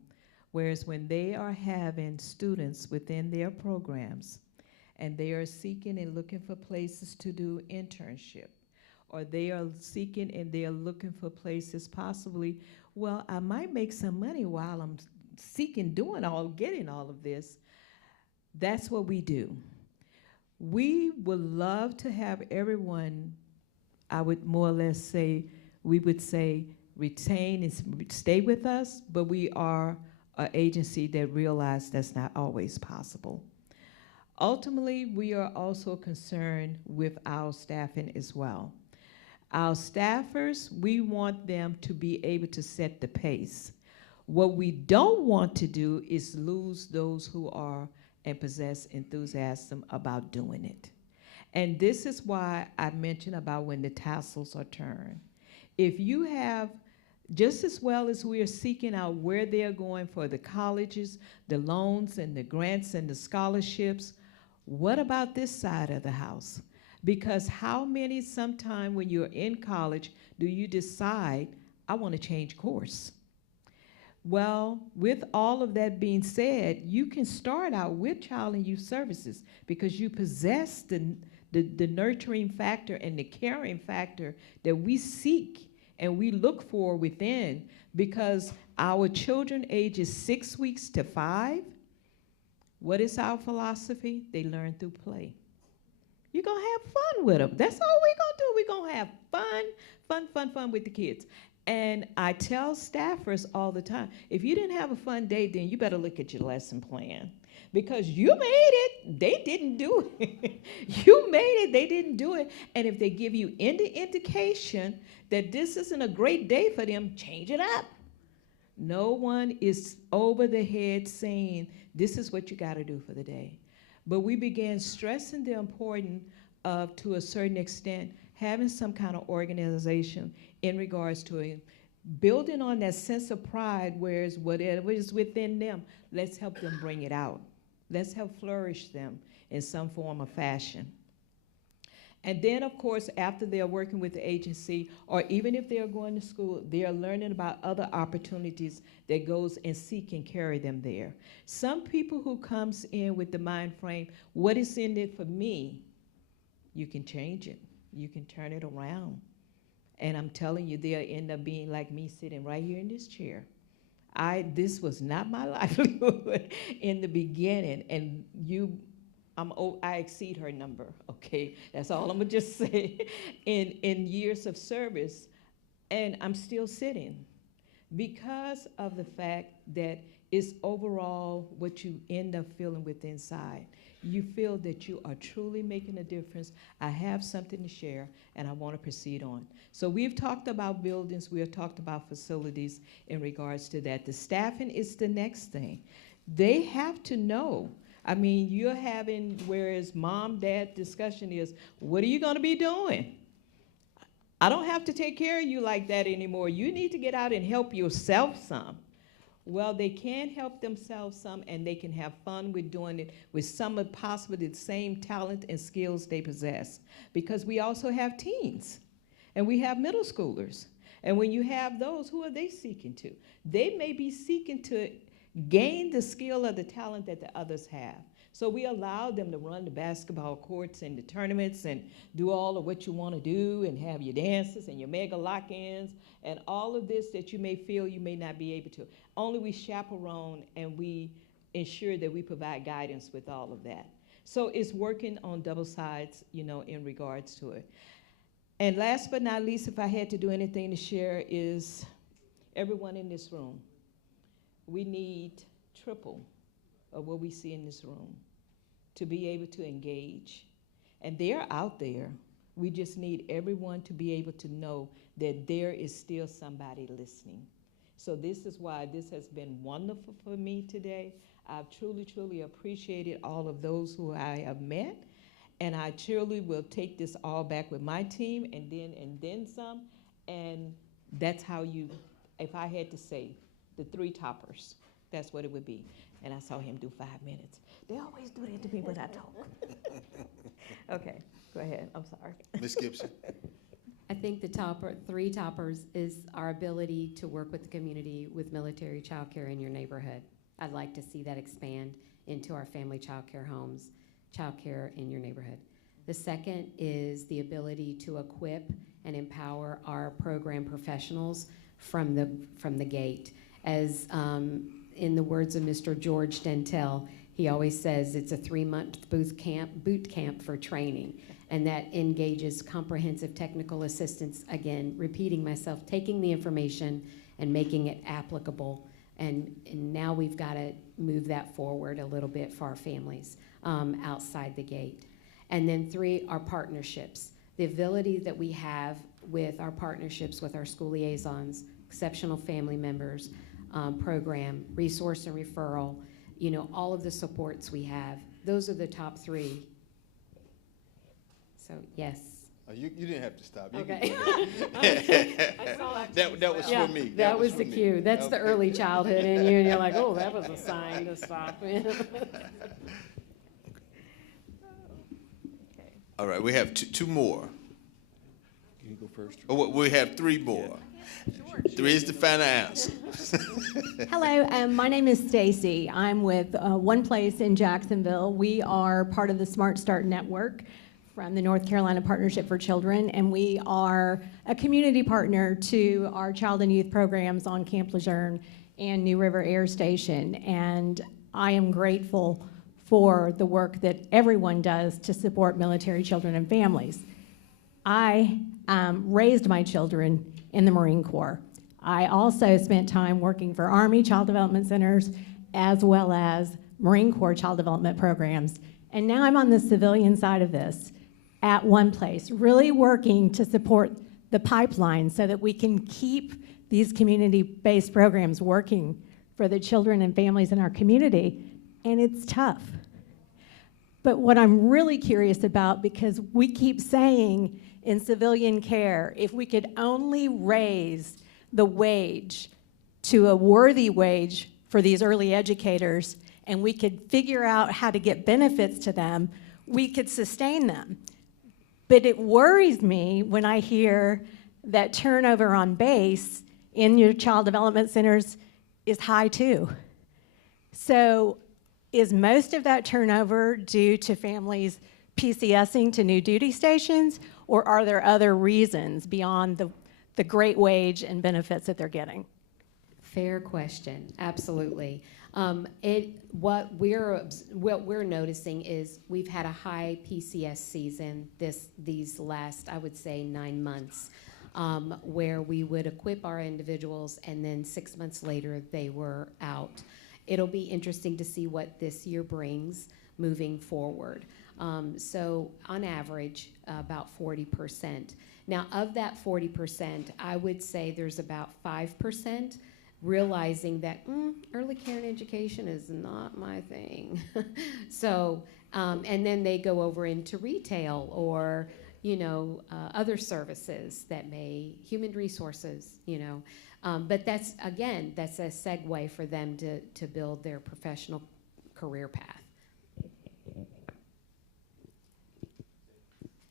Whereas when they are having students within their programs and they are seeking and looking for places to do internship, or they are seeking and they are looking for places possibly, well, I might make some money while I'm seeking, getting all of this. That's what we do. We would love to have everyone, I would more or less say, we would say retain and stay with us, but we are an agency that realizes that's not always possible. Ultimately, we are also concerned with our staffing as well. Our staffers, we want them to be able to set the pace. What we don't want to do is lose those who are and possess enthusiasm about doing it. And this is why I mentioned about when the tassels are turned. If you have, just as well as we are seeking out where they're going for the colleges, the loans and the grants and the scholarships, what about this side of the house? Because how many sometime when you're in college do you decide, I want to change course? Well, with all of that being said, you can start out with child and youth services because you possess the nurturing factor and the caring factor that we seek and we look for within, because our children ages 6 weeks to 5, what is our philosophy? They learn through play. You're gonna have fun with them. That's all we're gonna do. We're gonna have fun with the kids. And I tell staffers all the time, if you didn't have a fun day, then you better look at your lesson plan. Because you made it, they didn't do it. You made it, they didn't do it. And if they give you any indication that this isn't a great day for them, change it up. No one is over the head saying, this is what you gotta do for the day. But we began stressing the importance of, to a certain extent, having some kind of organization in regards to building on that sense of pride, whereas whatever is within them, let's help them bring it out. Let's help flourish them in some form or fashion. And then, of course, after they're working with the agency, or even if they're going to school, they are learning about other opportunities that goes and seek and carry them there. Some people who comes in with the mind frame, what is in it for me? You can change it. You can turn it around. And I'm telling you, they'll end up being like me sitting right here in this chair. This was not my livelihood in the beginning, and I exceed her number, okay? That's all I'm gonna just say. In years of service, and I'm still sitting because of the fact that it's overall what you end up feeling with inside. You feel that you are truly making a difference. I have something to share, and I want to proceed on. So we've talked about buildings, we have talked about facilities in regards to that. The staffing is the next thing. They have to know. I mean, you're having, whereas mom, dad discussion is, what are you going to be doing? I don't have to take care of you like that anymore. You need to get out and help yourself some. Well, they can help themselves some, and they can have fun with doing it with some of possibly the same talent and skills they possess. Because we also have teens, and we have middle schoolers. And when you have those, who are they seeking to? They may be seeking to gain the skill or the talent that the others have. So we allow them to run the basketball courts and the tournaments and do all of what you want to do and have your dances and your mega lock-ins and all of this that you may feel you may not be able to. Only we chaperone and we ensure that we provide guidance with all of that. So it's working on double sides, you know, in regards to it. And last but not least, if I had to do anything to share, is everyone in this room. We need triple of what we see in this room to be able to engage. And they're out there. We just need everyone to be able to know that there is still somebody listening. So this is why this has been wonderful for me today. I've truly, truly appreciated all of those who I have met. And I truly will take this all back with my team and then some. And that's how you, if I had to say, the three toppers, that's what it would be. And I saw him do 5 minutes. They always do that to me when I talk. Okay, go ahead, I'm sorry. Ms. Gipson. I think the three toppers is our ability to work with the community with military childcare in your neighborhood. I'd like to see that expand into our family childcare homes, childcare in your neighborhood. The second is the ability to equip and empower our program professionals from the gate. As in the words of Mr. George Dentel, he always says it's a 3-month boot camp for training, and that engages comprehensive technical assistance, again, repeating myself, taking the information and making it applicable, and now we've got to move that forward a little bit for our families outside the gate. And then 3, our partnerships. The ability that we have with our partnerships with our school liaisons, exceptional family members, program, resource and referral, you know, all of the supports we have. Those are the top 3. So, yes. You didn't have to stop. You Okay. that was for me. That was the cue. That's the early childhood in you, and you're like, oh, that was a sign to stop. All right, we have two more. Can you go first? Oh, we have 3 more. 3 is the final answer. Hello, my name is Stacy. I'm with One Place in Jacksonville. We are part of the Smart Start Network from the North Carolina Partnership for Children, and we are a community partner to our child and youth programs on Camp Lejeune and New River Air Station. And I am grateful for the work that everyone does to support military children and families. I raised my children in the Marine Corps. I also spent time working for Army Child Development Centers as well as Marine Corps Child Development Programs. And now I'm on the civilian side of this at One Place, really working to support the pipeline so that we can keep these community-based programs working for the children and families in our community. And it's tough. But what I'm really curious about, because we keep saying in civilian care, if we could only raise the wage to a worthy wage for these early educators, and we could figure out how to get benefits to them, we could sustain them. But it worries me when I hear that turnover on base in your child development centers is high too. So is most of that turnover due to families PCSing to new duty stations, or are there other reasons beyond the great wage and benefits that they're getting? Fair question, absolutely. What we're noticing is we've had a high PCS season these last, I would say, 9 months, where we would equip our individuals and then 6 months later they were out. It'll be interesting to see what this year brings moving forward. So on average, about 40%. Now, of that 40%, I would say there's about 5% realizing that early care and education is not my thing. So, and then they go over into retail or, other services that human resources, but that's a segue for them to build their professional career path.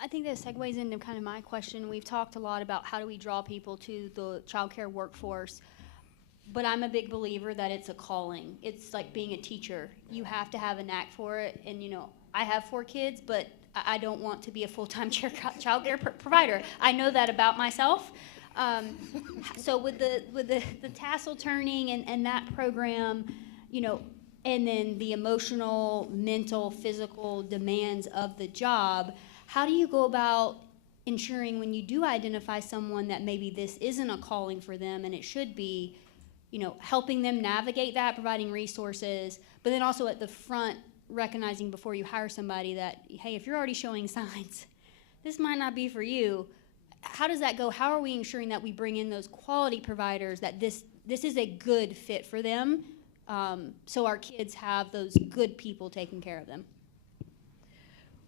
I think that segues into kind of my question. We've talked a lot about how do we draw people to the childcare workforce, but I'm a big believer that it's a calling. It's like being a teacher. You have to have a knack for it, and I have 4 kids, but I don't want to be a full-time childcare provider. I know that about myself. So with the tassel turning and that program, and then the emotional, mental, physical demands of the job, how do you go about ensuring when you do identify someone that maybe this isn't a calling for them and it should be, helping them navigate that, providing resources, but then also at the front recognizing before you hire somebody that, hey, if you're already showing signs, this might not be for you. How does that go? How are we ensuring that we bring in those quality providers, that this is a good fit for them, so our kids have those good people taking care of them?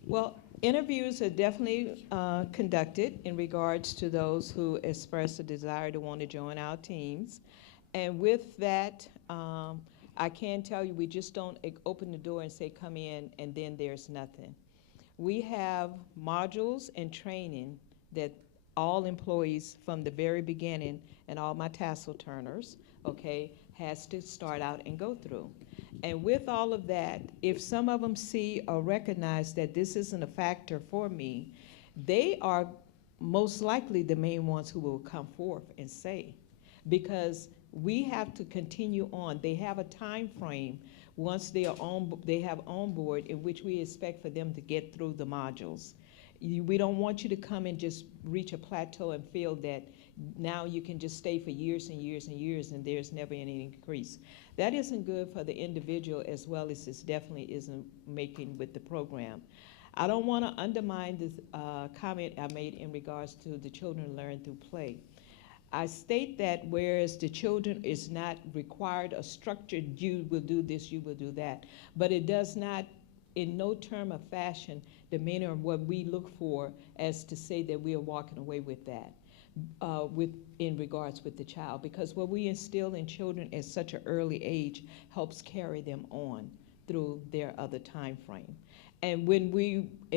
Well, interviews are definitely conducted in regards to those who express a desire to want to join our teams. And with that, I can tell you we just don't open the door and say come in and then there's nothing. We have modules and training that all employees from the very beginning and all my tassel turners, has to start out and go through. And with all of that, if some of them see or recognize that this isn't a factor for me, they are most likely the main ones who will come forth and say, because we have to continue on. They have a time frame once they have on board in which we expect for them to get through the modules. We don't want you to come and just reach a plateau and feel that now you can just stay for years and years and years and there's never any increase. That isn't good for the individual as well as it definitely isn't making with the program. I don't want to undermine this comment I made in regards to the children learn through play. I state that whereas the children is not required or structured, you will do this, you will do that, but it does not in no term of fashion demeanor what we look for as to say that we are walking away with that. In regards with the child, because what we instill in children at such an early age helps carry them on through their other time frame. And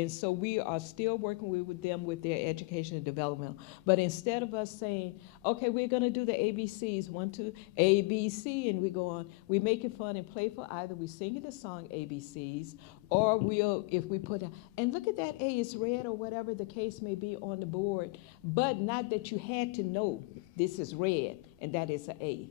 so we are still working with them with their education and development. But instead of us saying, okay, we're going to do the ABCs, 1, 2, ABC, and we go on, we make it fun and playful. Either we sing the song ABCs, or if we put, and look at that A is red or whatever the case may be on the board, but not that you had to know this is red and that is an A.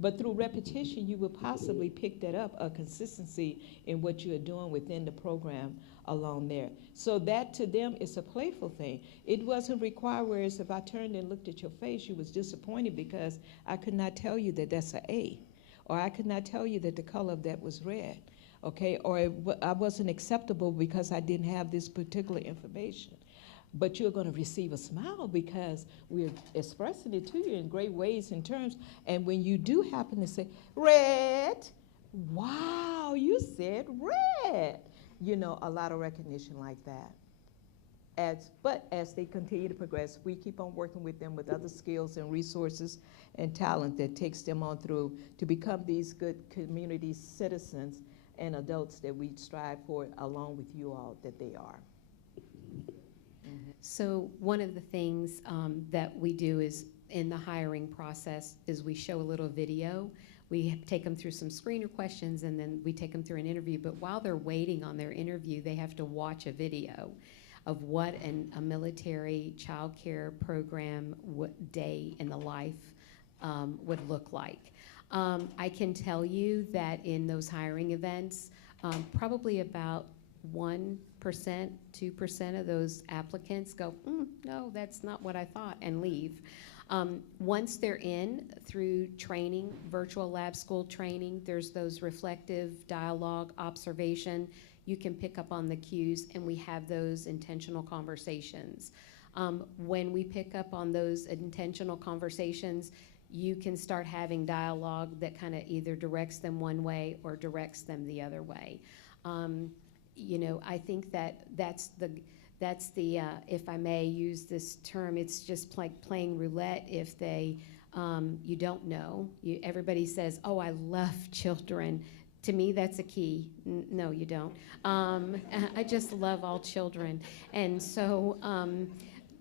But through repetition, you will possibly pick that up, a consistency in what you are doing within the program along there. So that to them is a playful thing. It wasn't required, whereas if I turned and looked at your face, you was disappointed because I could not tell you that that's an A, or I could not tell you that the color of that was red, or I wasn't acceptable because I didn't have this particular information. But you're going to receive a smile because we're expressing it to you in great ways and terms. And when you do happen to say, red, wow, you said red. A lot of recognition like that. But as they continue to progress, we keep on working with them with other skills and resources and talent that takes them on through to become these good community citizens and adults that we strive for along with you all that they are. So one of the things that we do is in the hiring process is we show a little video. We take them through some screener questions and then we take them through an interview. But while they're waiting on their interview, they have to watch a video of what a military child care program day in the life would look like. I can tell you that in those hiring events, probably about 1%, 2% of those applicants go, no, that's not what I thought, and leave. Once they're in through training, virtual lab school training, there's those reflective dialogue, observation. You can pick up on the cues, and we have those intentional conversations. When we pick up on those intentional conversations, you can start having dialogue that kind of either directs them one way or directs them the other way. You know, I think that's the if I may use this term, it's just like playing roulette. If they, you don't know. Everybody says, oh, I love children. To me, that's a key. No, you don't. I just love all children. And so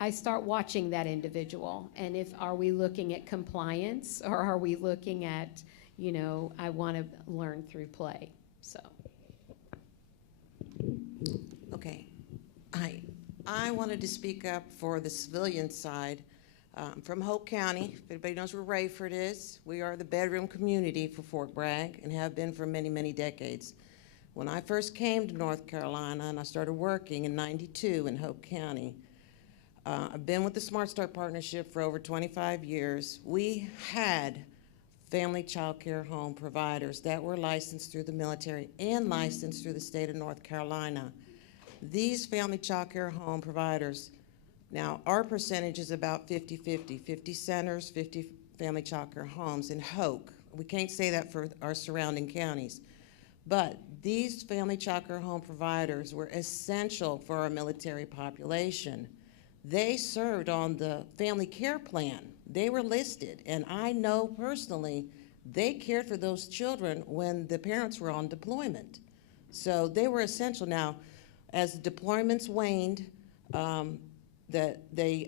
I start watching that individual. And are we looking at compliance, or are we looking at, you know, I want to learn through play? So. Okay. I wanted to speak up for the civilian side. From Hope County. If anybody knows where Rayford is, we are the bedroom community for Fort Bragg and have been for many, many decades. When I first came to North Carolina and I started working in '92 in Hope County, I've been with the Smart Start Partnership for over 25 years. We had family child care home providers that were licensed through the military and licensed through the state of North Carolina. These family child care home providers, now our percentage is about 50-50, 50 centers, 50 family child care homes in Hoke. We can't say that for our surrounding counties. But these family child care home providers were essential for our military population. They served on the family care plan. They were listed, and I know personally they cared for those children when the parents were on deployment. So they were essential. Now, as the deployments waned, that they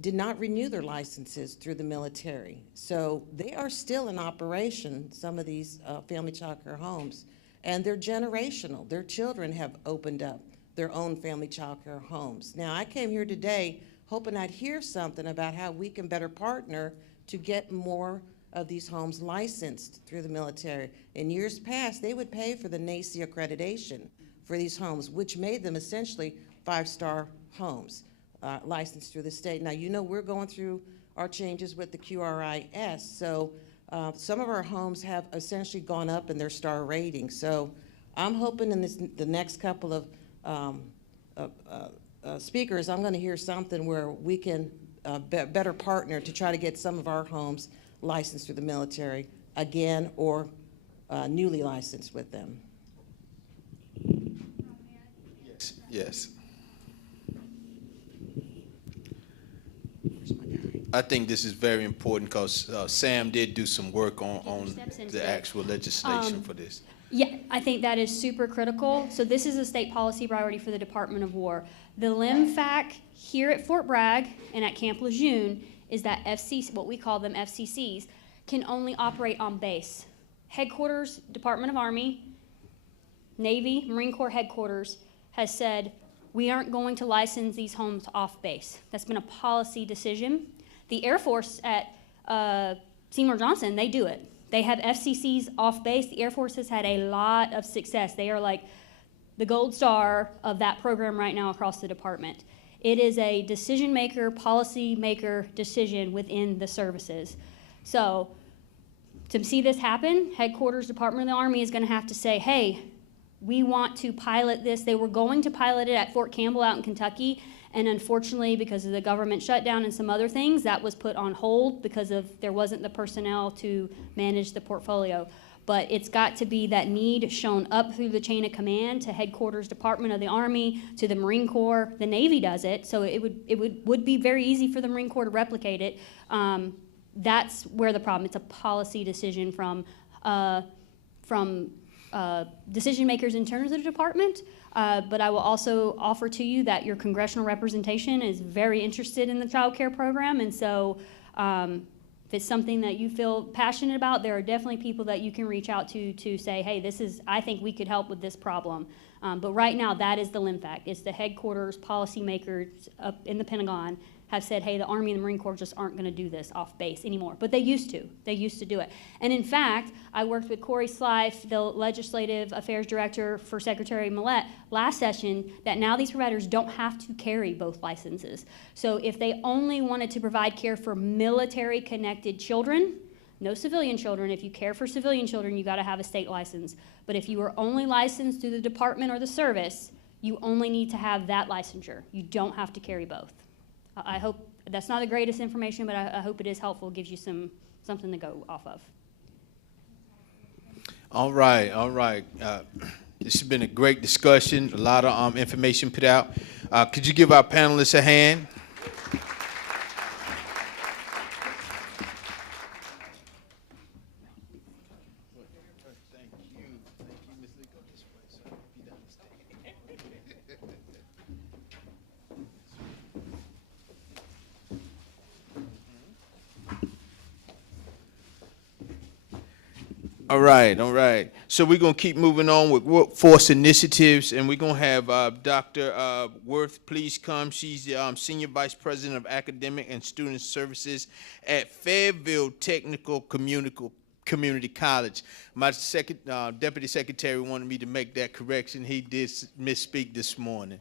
did not renew their licenses through the military. So they are still in operation, some of these family child care homes, and they're generational. Their children have opened up their own family child care homes. Now, I came here today hoping I'd hear something about how we can better partner to get more of these homes licensed through the military. In years past, they would pay for the NACI accreditation for these homes, which made them essentially 5-star homes. Licensed through the state. Now, you know we're going through our changes with the QRIS, so some of our homes have essentially gone up in their star rating. So I'm hoping in the next couple of speakers, I'm going to hear something where we can better partner to try to get some of our homes licensed through the military again, or newly licensed with them. Yes. I think this is very important because Sam did do some work on the actual legislation for this. Yeah, I think that is super critical. So this is a state policy priority for the Department of War. The LIMFAC here at Fort Bragg and at Camp Lejeune is that FCC, what we call them FCCs, can only operate on base. Headquarters, Department of Army, Navy, Marine Corps headquarters has said, we aren't going to license these homes off base. That's been a policy decision. The Air Force at Seymour Johnson, they do it. They have FCCs off base. The Air Force has had a lot of success. They are like the gold star of that program right now across the department. It is a decision maker, policy maker decision within the services. So to see this happen, headquarters, Department of the Army is going to have to say, hey, we want to pilot this. They were going to pilot it at Fort Campbell out in Kentucky, and unfortunately, because of the government shutdown and some other things, that was put on hold because there wasn't the personnel to manage the portfolio. But it's got to be that need shown up through the chain of command to headquarters, Department of the Army, to the Marine Corps. The Navy does it, so it would be very easy for the Marine Corps to replicate it. That's where the problem. It's a policy decision from decision makers in terms of the department. But I will also offer to you that your congressional representation is very interested in the child care program, and so if it's something that you feel passionate about, there are definitely people that you can reach out to say, hey, I think we could help with this problem. But right now, that is the LIMFAC. It's the headquarters policymakers up in the Pentagon have said, hey, the Army and the Marine Corps just aren't going to do this off base anymore. But they used to. They used to do it. And in fact, I worked with Corey Slife, the Legislative Affairs Director for Secretary Mallette, last session, that now these providers don't have to carry both licenses. So if they only wanted to provide care for military-connected children, no civilian children. If you care for civilian children, you got to have a state license. But if you are only licensed through the department or the service, you only need to have that licensure. You don't have to carry both. I hope that's not the greatest information, but I hope it is helpful, gives you something to go off of. All right, all right. This has been a great discussion, a lot of information put out. Could you give our panelists a hand? All right, all right. So we're going to keep moving on with workforce initiatives, and we're going to have Dr. Worth please come. She's the Senior Vice President of Academic and Student Services at Fayetteville Technical Community College. My Deputy Secretary wanted me to make that correction. He did misspeak this morning.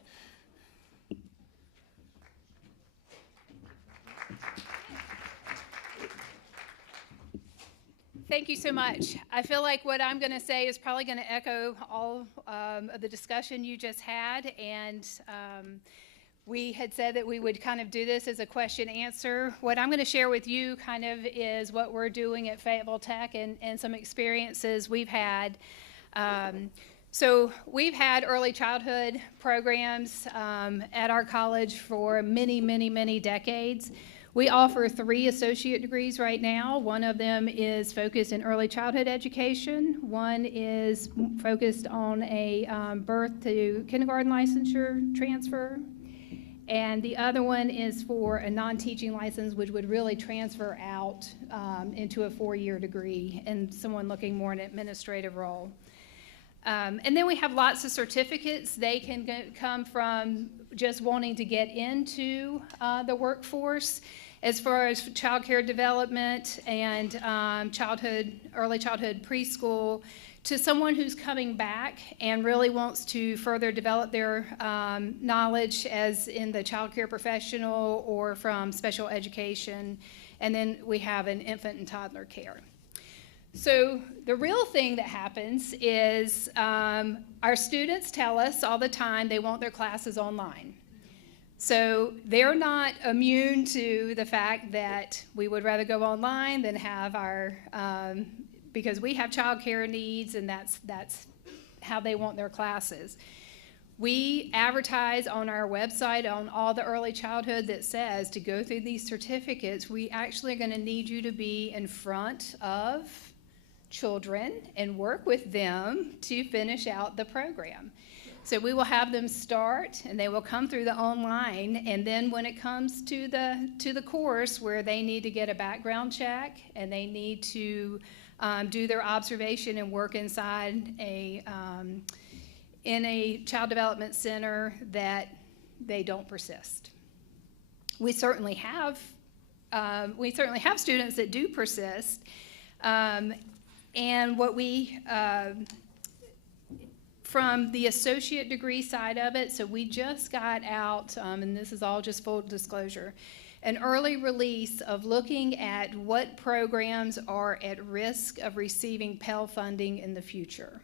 Thank you so much. I feel like what I'm going to say is probably going to echo all of the discussion you just had, and we had said that we would kind of do this as a question answer. What I'm going to share with you kind of is what we're doing at Fayetteville Tech and some experiences we've had. So we've had early childhood programs at our college for many, many, many decades. We offer 3 associate degrees right now. One of them is focused in early childhood education. One is focused on a birth to kindergarten licensure transfer. And the other one is for a non-teaching license, which would really transfer out into a 4-year degree and someone looking more in an administrative role. And then we have lots of certificates. They can come from just wanting to get into the workforce, as far as child care development and early childhood preschool, to someone who's coming back and really wants to further develop their knowledge as in the child care professional or from special education. And then we have an infant and toddler care. So the real thing that happens is our students tell us all the time they want their classes online. So they're not immune to the fact that we would rather go online than have our, because we have child care needs, and that's how they want their classes. We advertise on our website on all the early childhood that says to go through these certificates, we actually are going to need you to be in front of children and work with them to finish out the program. So we will have them start, and they will come through the online, and then when it comes to the course where they need to get a background check and they need to do their observation and work inside in a child development center, that they don't persist. We certainly have students that do persist, and what we from the associate degree side of it, so we just got out, and this is all just full disclosure, an early release of looking at what programs are at risk of receiving Pell funding in the future.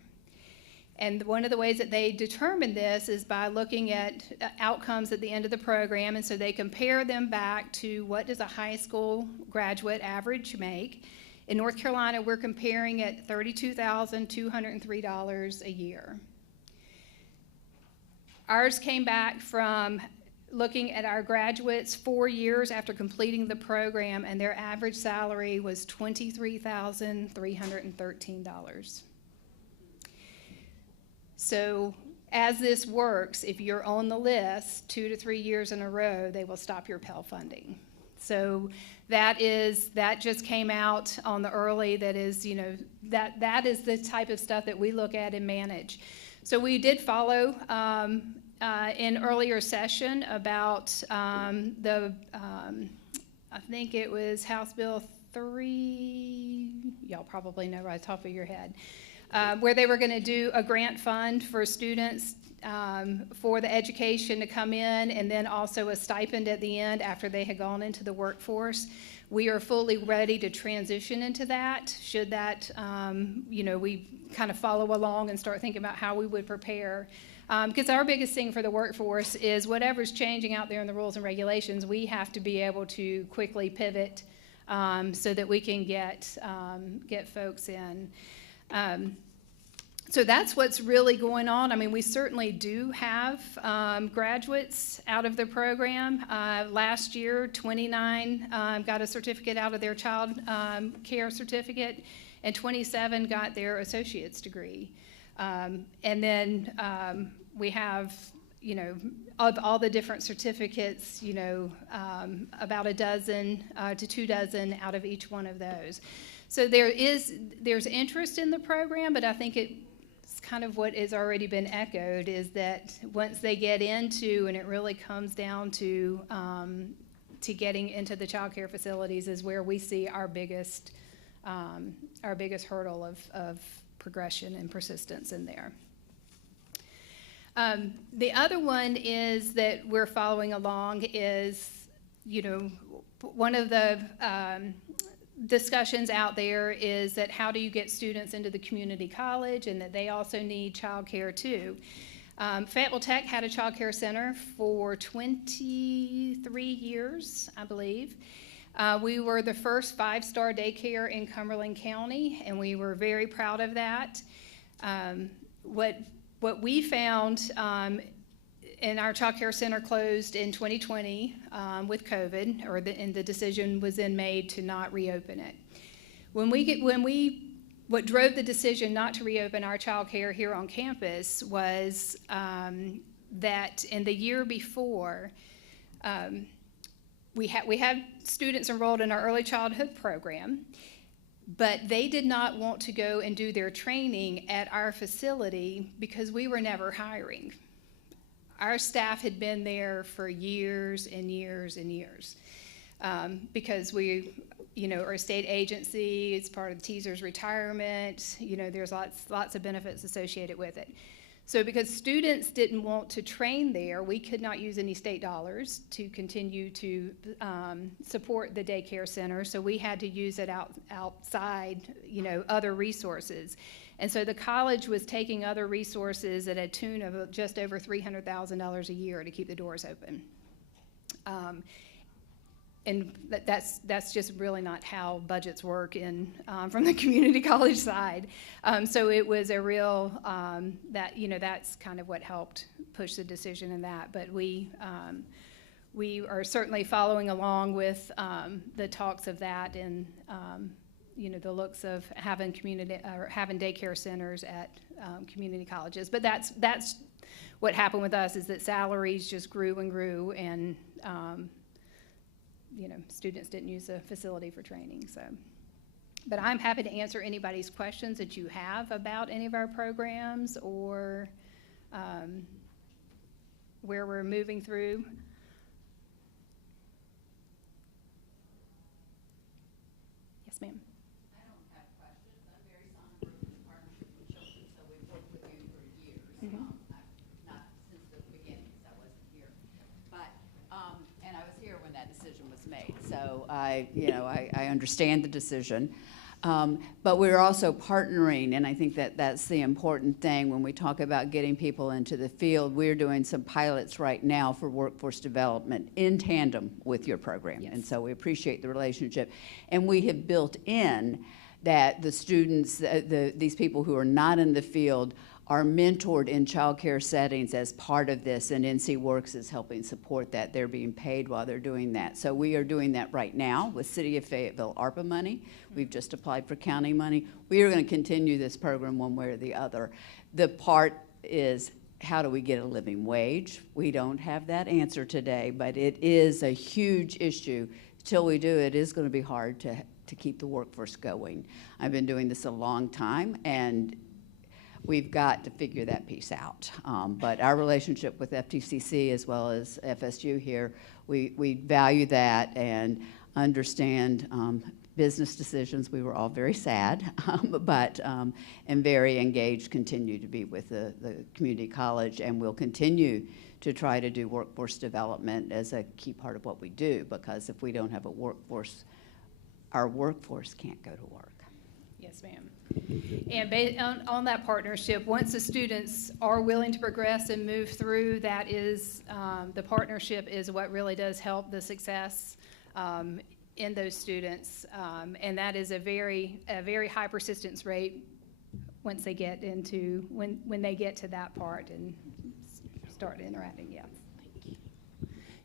And one of the ways that they determine this is by looking at outcomes at the end of the program, and so they compare them back to what does a high school graduate average make. In North Carolina, we're comparing at $32,203 a year. Ours came back from looking at our graduates 4 years after completing the program, and their average salary was $23,313. So as this works, if you're on the list 2 to 3 years in a row, they will stop your Pell funding. So that just came out on the early, that is, that is the type of stuff that we look at and manage. So we did follow in earlier session about I think it was House Bill 3, y'all probably know right off the top of your head, where they were going to do a grant fund for students for the education to come in, and then also a stipend at the end after they had gone into the workforce. We are fully ready to transition into that, should that, we kind of follow along and start thinking about how we would prepare. Because our biggest thing for the workforce is whatever's changing out there in the rules and regulations, we have to be able to quickly pivot so that we can get folks in. So that's what's really going on. I mean, we certainly do have graduates out of the program. Last year, 29 got a certificate out of their child care certificate, and 27 got their associate's degree. And then we have, of all the different certificates, about a dozen to 2 dozen out of each one of those. So there's interest in the program, but I think it's kind of what has already been echoed is that once they get into, and it really comes down to getting into the child care facilities is where we see our biggest hurdle of progression and persistence in there. The other one is that we're following along is, one of the discussions out there is that how do you get students into the community college, and that they also need child care too. Fayetteville Tech had a child care center for 23 years, I believe. We were the first 5-star daycare in Cumberland County, and we were very proud of that. What we found, and our child care center closed in 2020 with COVID, and the decision was then made to not reopen it. What drove the decision not to reopen our child care here on campus was that in the year before, we had students enrolled in our early childhood program, but they did not want to go and do their training at our facility because we were never hiring. Our staff had been there for years and years and years because we, are a state agency. It's part of the teaser's retirement. There's lots of benefits associated with it. So because students didn't want to train there, we could not use any state dollars to continue to support the daycare center. So we had to use it outside, other resources. And so the college was taking other resources at a tune of just over $300,000 a year to keep the doors open. And that's just really not how budgets work from the community college side. So it was a real, that's kind of what helped push the decision in that. But we are certainly following along with the talks of that and, the looks of having having daycare centers at community colleges. But that's what happened with us is that salaries just grew and grew, and students didn't use the facility for training. So, but I'm happy to answer anybody's questions that you have about any of our programs or where we're moving through. Yes, ma'am. I don't have questions. I'm very somber with the partnership with children, so we've worked with you for years. Not since the beginning, because I wasn't here. But, and I was here when that decision was made. So I understand the decision. But we're also partnering, and I think that that's the important thing when we talk about getting people into the field. We're doing some pilots right now for workforce development in tandem with your program. Yes. And so we appreciate the relationship. And we have built in that the students, these people who are not in the field are mentored in child care settings as part of this, and NC Works is helping support that. They're being paid while they're doing that. So we are doing that right now with City of Fayetteville ARPA money. We've just applied for county money. We are going to continue this program one way or the other. The part is, how do we get a living wage? We don't have that answer today, but it is a huge issue. Till we do, it is going to be hard to keep the workforce going. I've been doing this a long time, and we've got to figure that piece out. But our relationship with FTCC as well as FSU here, we value that and understand business decisions. We were all very sad, and very engaged, continue to be with the community college, and we'll continue to try to do workforce development as a key part of what we do, because if we don't have a workforce, our workforce can't go to work. Yes, ma'am. And on that partnership, once the students are willing to progress and move through, that is, the partnership is what really does help the success in those students. And that is a very high persistence rate once they get into, when they get to that part and start interacting, yeah.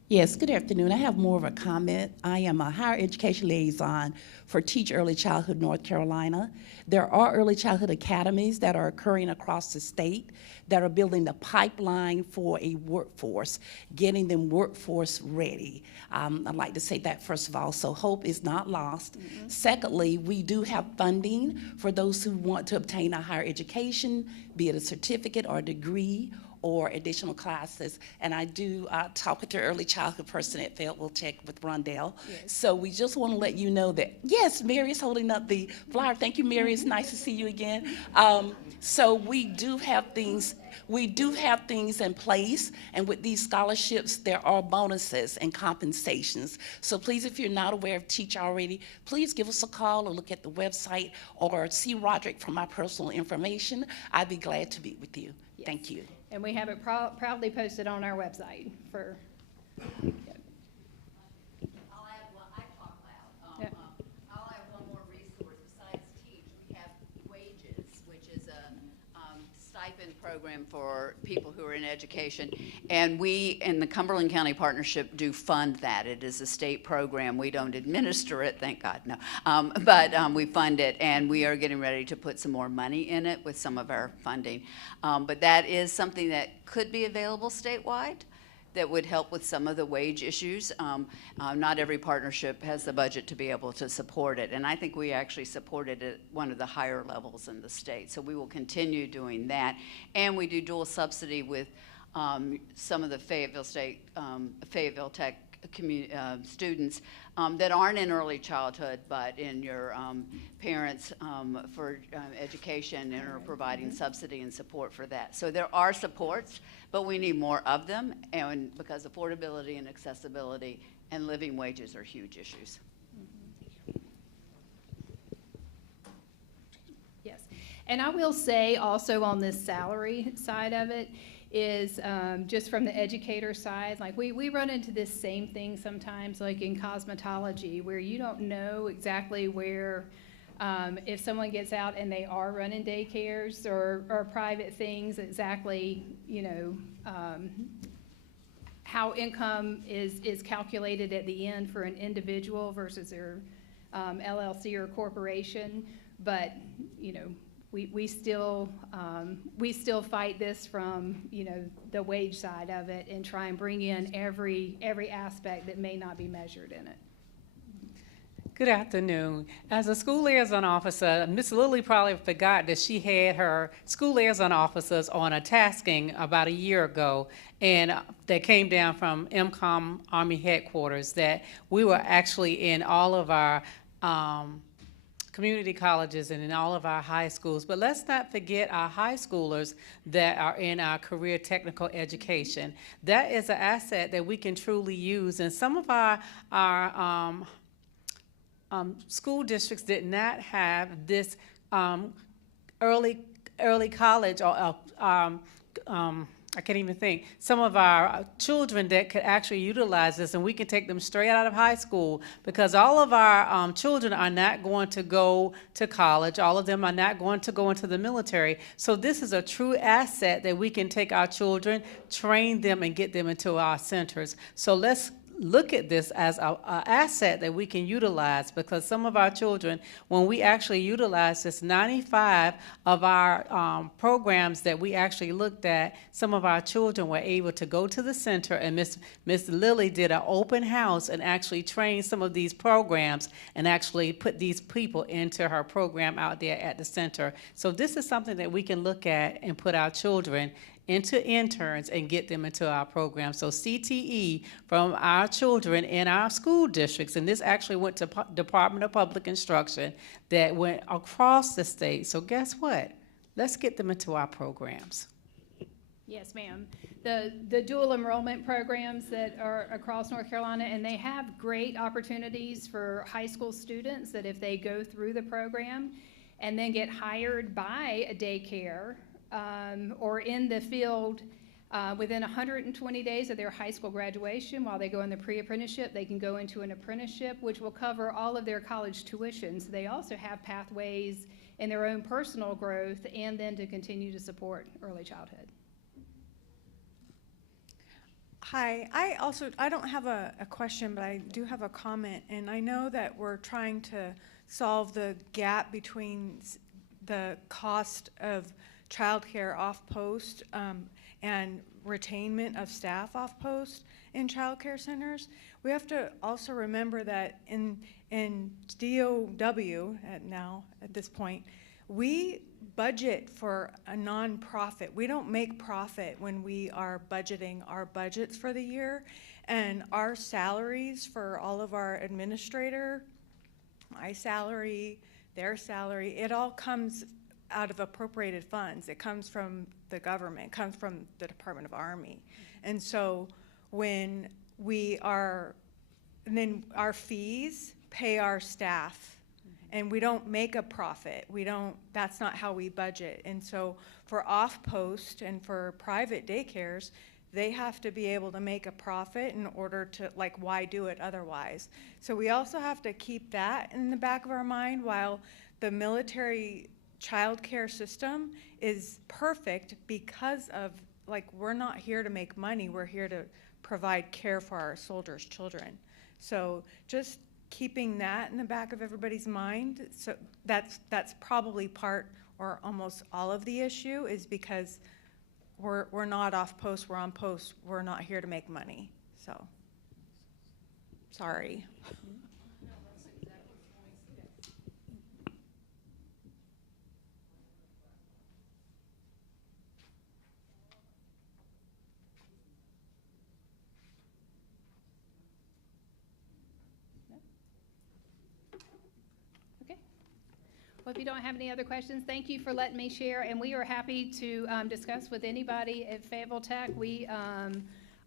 Yes, good afternoon. I have more of a comment. I am a higher education liaison for Teach Early Childhood North Carolina. There are early childhood academies that are occurring across the state that are building the pipeline for a workforce, getting them workforce ready. I'd like to say that first of all, so hope is not lost. Mm-hmm. Secondly, we do have funding for those who want to obtain a higher education, be it a certificate or a degree, or additional classes. And I do talk with your early childhood person at Fayetteville Tech with Rondell. Yes. So we just want to let you know that, yes, Mary is holding up the flyer. Thank you, Mary. It's nice to see you again. So we do have things in place, and with these scholarships, there are bonuses and compensations. So please, if you're not aware of Teach already, please give us a call or look at the website or see Roderick for my personal information. I'd be glad to meet with you. Yes. Thank you. And we have it proudly posted on our website for. I'll add one. I talk loud. Yeah. I'll add one more resource besides Teach. We have Wages, which is a stipend program for people who are in education, and we in the Cumberland County Partnership do fund that. It is a state program. We don't administer it, thank God, no. But we fund it, and we are getting ready to put some more money in it with some of our funding. But that is something that could be available statewide that would help with some of the wage issues. Not every partnership has the budget to be able to support it, and I think we actually supported it at one of the higher levels in the state. So we will continue doing that, and we do dual subsidy with some of the Fayetteville Tech students that aren't in early childhood, but in your parents for education, and are providing subsidy and support for that. So there are supports, but we need more of them, and because affordability and accessibility and living wages are huge issues. Yes, and I will say also on this salary side of it, is just from the educator side, like we run into this same thing sometimes, like in cosmetology, where you don't know exactly where, if someone gets out and they are running daycares or private things, exactly, you know, how income is calculated at the end for an individual versus their LLC or corporation. But, you know, we still fight this from, you know, the wage side of it, and try and bring in every aspect that may not be measured in it. Good afternoon. As a school liaison officer, Miss Lilly probably forgot that she had her school liaison officers on a tasking about a year ago, and that came down from MCOM Army headquarters, that we were actually in all of our community colleges and in all of our high schools. But let's not forget our high schoolers that are in our career technical education. That is an asset that we can truly use. And some of our school districts did not have this early college, or I can't even think, some of our children that could actually utilize this, and we can take them straight out of high school, because all of our children are not going to go to college. All of them are not going to go into the military. So this is a true asset that we can take our children, train them, and get them into our centers. So let's look at this as an asset that we can utilize, because some of our children, when we actually utilize this, 95 of our programs that we actually looked at, some of our children were able to go to the center, and Miss Lilly did an open house and actually trained some of these programs and actually put these people into her program out there at the center. So this is something that we can look at and put our children into interns and get them into our program. So CTE from our children in our school districts, and this actually went to Department of Public Instruction that went across the state. So guess what? Let's get them into our programs. Yes, ma'am. The dual enrollment programs that are across North Carolina, and they have great opportunities for high school students that if they go through the program and then get hired by a daycare or in the field within 120 days of their high school graduation, while they go in the pre-apprenticeship, they can go into an apprenticeship, which will cover all of their college tuition. So they also have pathways in their own personal growth and then to continue to support early childhood. Hi, I don't have a question, but I do have a comment, and I know that we're trying to solve the gap between the cost of childcare off-post and retainment of staff off-post in childcare centers. We have to also remember that in DOW at this point, we budget for a nonprofit. We don't make profit when we are budgeting our budgets for the year, and our salaries for all of our administrator, my salary, their salary, it all comes out of appropriated funds. It comes from the government, it comes from the Department of Army. And so when and then our fees pay our staff, and we don't make a profit. That's not how we budget. And so for off-post and for private daycares, they have to be able to make a profit in order to, like, why do it otherwise? So we also have to keep that in the back of our mind. While the military child care system is perfect because of, like, we're not here to make money, we're here to provide care for our soldiers' children. So just keeping that in the back of everybody's mind, so that's probably part or almost all of the issue, is because we're not off post, we're on post, we're not here to make money. So sorry. Well, if you don't have any other questions, thank you for letting me share, and we are happy to discuss with anybody at Fayetteville Tech. We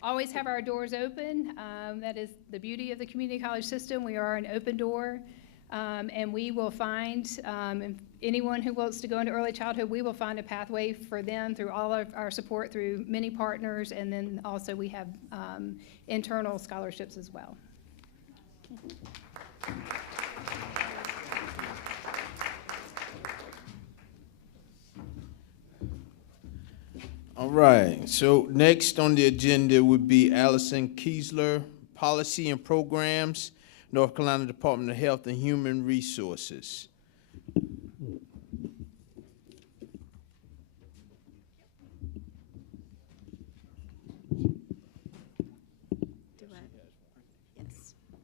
always have our doors open. That is the beauty of the community college system. We are an open door, and we will find anyone who wants to go into early childhood, we will find a pathway for them through all of our support through many partners, and then also we have internal scholarships as well. All right, so next on the agenda would be Alison Keisler, Policy and Programs, North Carolina Department of Health and Human Resources. Yes.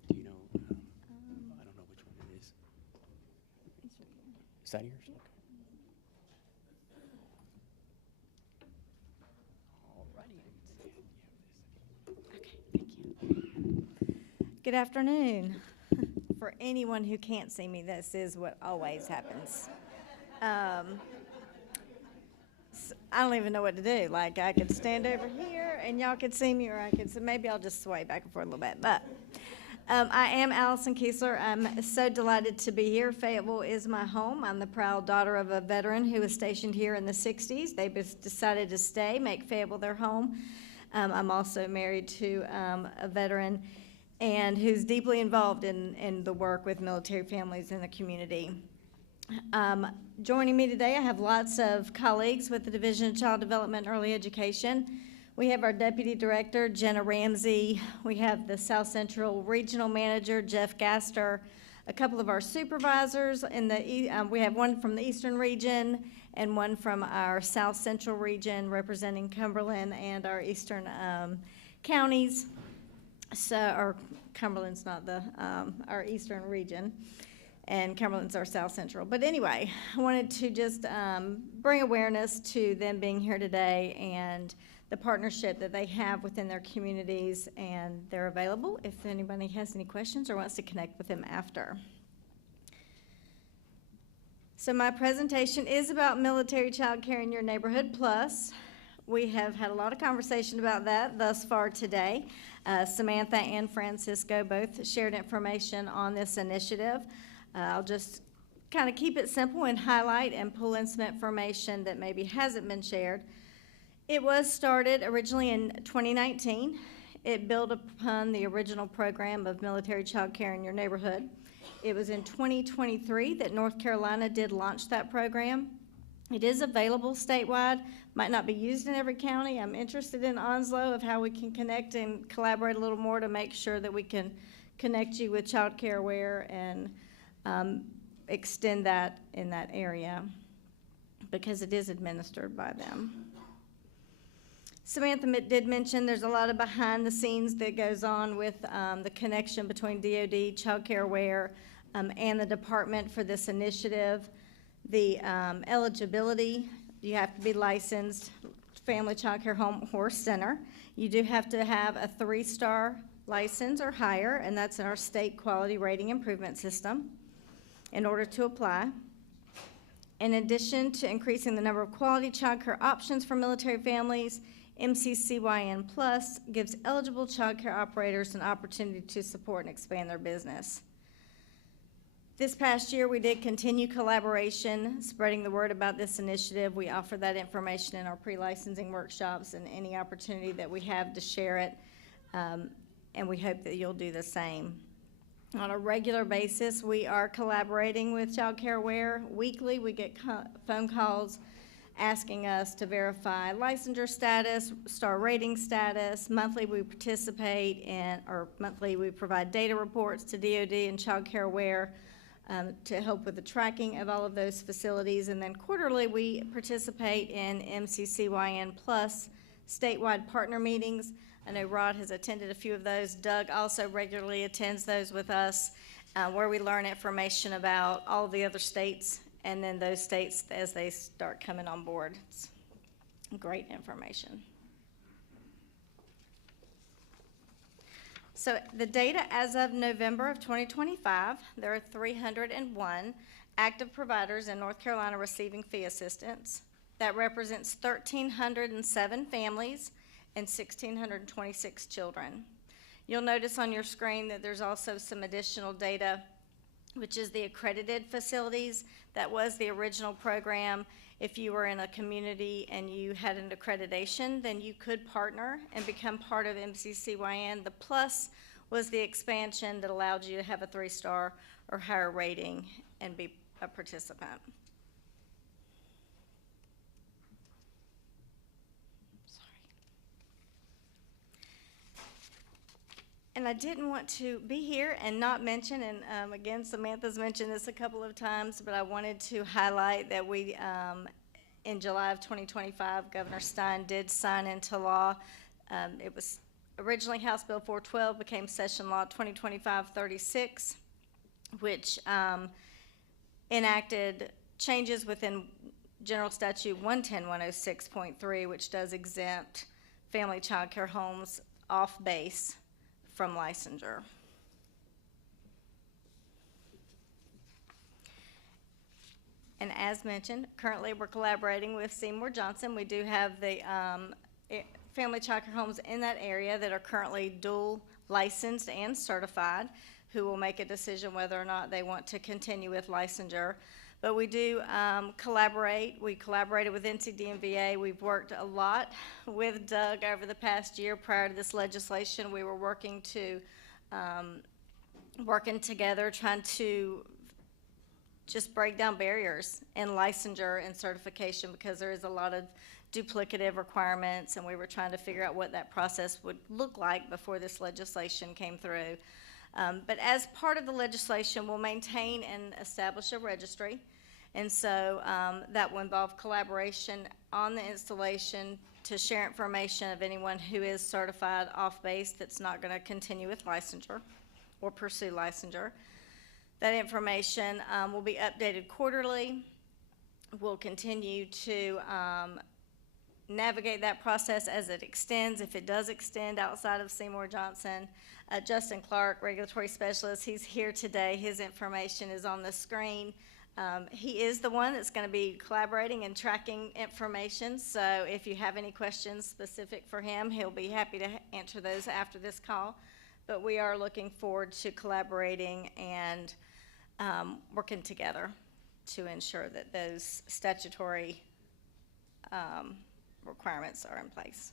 Do you know, I don't know which one it is. Is that yours? Good afternoon. For anyone who can't see me, this is what always happens. So I don't even know what to do. Like, I could stand over here and y'all could see me, or I could, so maybe I'll just sway back and forth a little bit. But I am Alison Keisler. I'm so delighted to be here. Fayetteville is my home. I'm the proud daughter of a veteran who was stationed here in the 60s. They decided to stay, make Fayetteville their home. I'm also married to a veteran and who's deeply involved in the work with military families in the community. Joining me today, I have lots of colleagues with the Division of Child Development and Early Education. We have our Deputy Director, Jenna Ramsey. We have the South Central Regional Manager, Jeff Gaster. A couple of our supervisors in the, we have one from the Eastern Region and one from our South Central Region representing Cumberland and our Eastern counties. So, or Cumberland's not the, our Eastern Region, and Cumberland's our South Central. But anyway, I wanted to just bring awareness to them being here today and the partnership that they have within their communities, and they're available if anybody has any questions or wants to connect with them after. So my presentation is about military child care in your neighborhood plus. We have had a lot of conversation about that thus far today. Samantha and Francisco both shared information on this initiative. I'll just kind of keep it simple and highlight and pull in some information that maybe hasn't been shared. It was started originally in 2019. It built upon the original program of military child care in your neighborhood. It was in 2023 that North Carolina did launch that program. It is available statewide, might not be used in every county. I'm interested in Onslow of how we can connect and collaborate a little more to make sure that we can connect you with Child Care Aware and extend that in that area because it is administered by them. Samantha did mention there's a lot of behind the scenes that goes on with the connection between DOD, Child Care Aware, and the department for this initiative. The eligibility, you have to be licensed Family Child Care Home or Center. You do have to have a 3-star license or higher, and that's in our state quality rating improvement system in order to apply. In addition to increasing the number of quality child care options for military families, MCCYN Plus gives eligible child care operators an opportunity to support and expand their business. This past year, we did continue collaboration, spreading the word about this initiative. We offer that information in our pre-licensing workshops and any opportunity that we have to share it, and we hope that you'll do the same. On a regular basis, we are collaborating with Child Care Aware. Weekly, we get phone calls asking us to verify licensure status, star rating status. Monthly, we participate in, or monthly, we provide data reports to DOD and Child Care Aware to help with the tracking of all of those facilities. And then quarterly, we participate in MCCYN Plus statewide partner meetings. I know Rod has attended a few of those. Doug also regularly attends those with us, where we learn information about all the other states and then those states as they start coming on board. It's great information. So the data as of November of 2025, there are 301 active providers in North Carolina receiving fee assistance. That represents 1,307 families and 1,626 children. You'll notice on your screen that there's also some additional data, which is the accredited facilities. That was the original program. If you were in a community and you had an accreditation, then you could partner and become part of MCCYN. The plus was the expansion that allowed you to have a 3-star or higher rating and be a participant. And I didn't want to be here and not mention, and again, Samantha's mentioned this a couple of times, but I wanted to highlight that we, in July of 2025, Governor Stein did sign into law. It was originally House Bill 412, became Session Law 2025-36, which enacted changes within General Statute 110-106.3, which does exempt family child care homes off base from licensure. And as mentioned, currently we're collaborating with Seymour Johnson. We do have the family child care homes in that area that are currently dual licensed and certified, who will make a decision whether or not they want to continue with licensure. But we do collaborate. We collaborated with NCDMVA. We've worked a lot with Doug over the past year. Prior to this legislation, we were working together, trying to just break down barriers in licensure and certification, because there is a lot of duplicative requirements, and we were trying to figure out what that process would look like before this legislation came through. But as part of the legislation, we'll maintain and establish a registry. And so that will involve collaboration on the installation to share information of anyone who is certified off-base that's not going to continue with licensure or pursue licensure. That information will be updated quarterly. We'll continue to navigate that process as it extends, if it does extend outside of Seymour Johnson. Justin Clark, regulatory specialist, he's here today. His information is on the screen. He is the one that's going to be collaborating and tracking information, so if you have any questions specific for him, he'll be happy to answer those after this call. But we are looking forward to collaborating and working together to ensure that those statutory requirements are in place.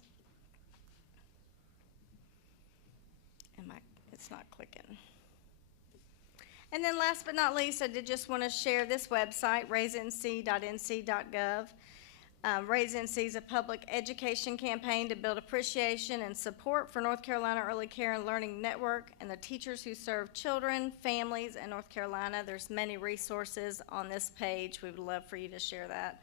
It's not clicking. And then last but not least, I did just want to share this website, raisenc.nc.gov. Raise NC is a public education campaign to build appreciation and support for North Carolina Early Care and Learning Network and the teachers who serve children, families in North Carolina. There's many resources on this page. We would love for you to share that.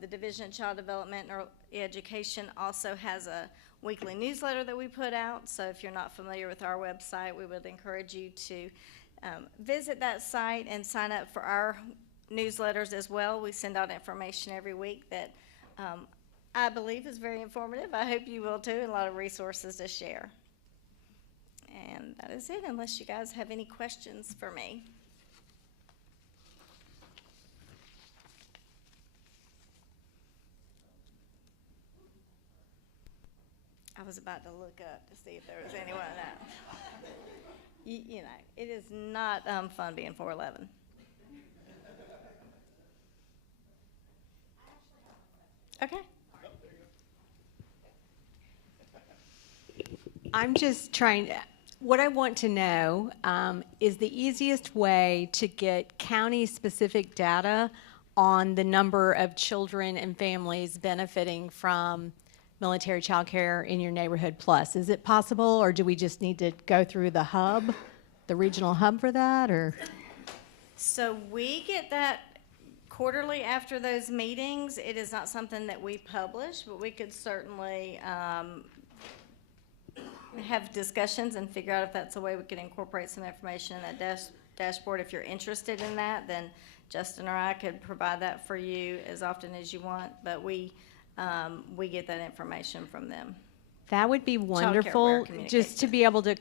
The Division of Child Development and Early Education also has a weekly newsletter that we put out. So if you're not familiar with our website, we would encourage you to visit that site and sign up for our newsletters as well. We send out information every week that I believe is very informative. I hope you will too, and a lot of resources to share. And that is it, unless you guys have any questions for me. I was about to look up to see if there was anyone else. You know, it is not fun being 4'11". Okay. I'm just trying, what I want to know is the easiest way to get county-specific data on the number of children and families benefiting from military child care in your neighborhood plus. Is it possible, or do we just need to go through the hub, the regional hub for that, or? So we get that quarterly after those meetings. It is not something that we publish, but we could certainly have discussions and figure out if that's a way we could incorporate some information in that dashboard. If you're interested in that, then Justin or I could provide that for you as often as you want, but we get that information from them. That would be wonderful, just to be able to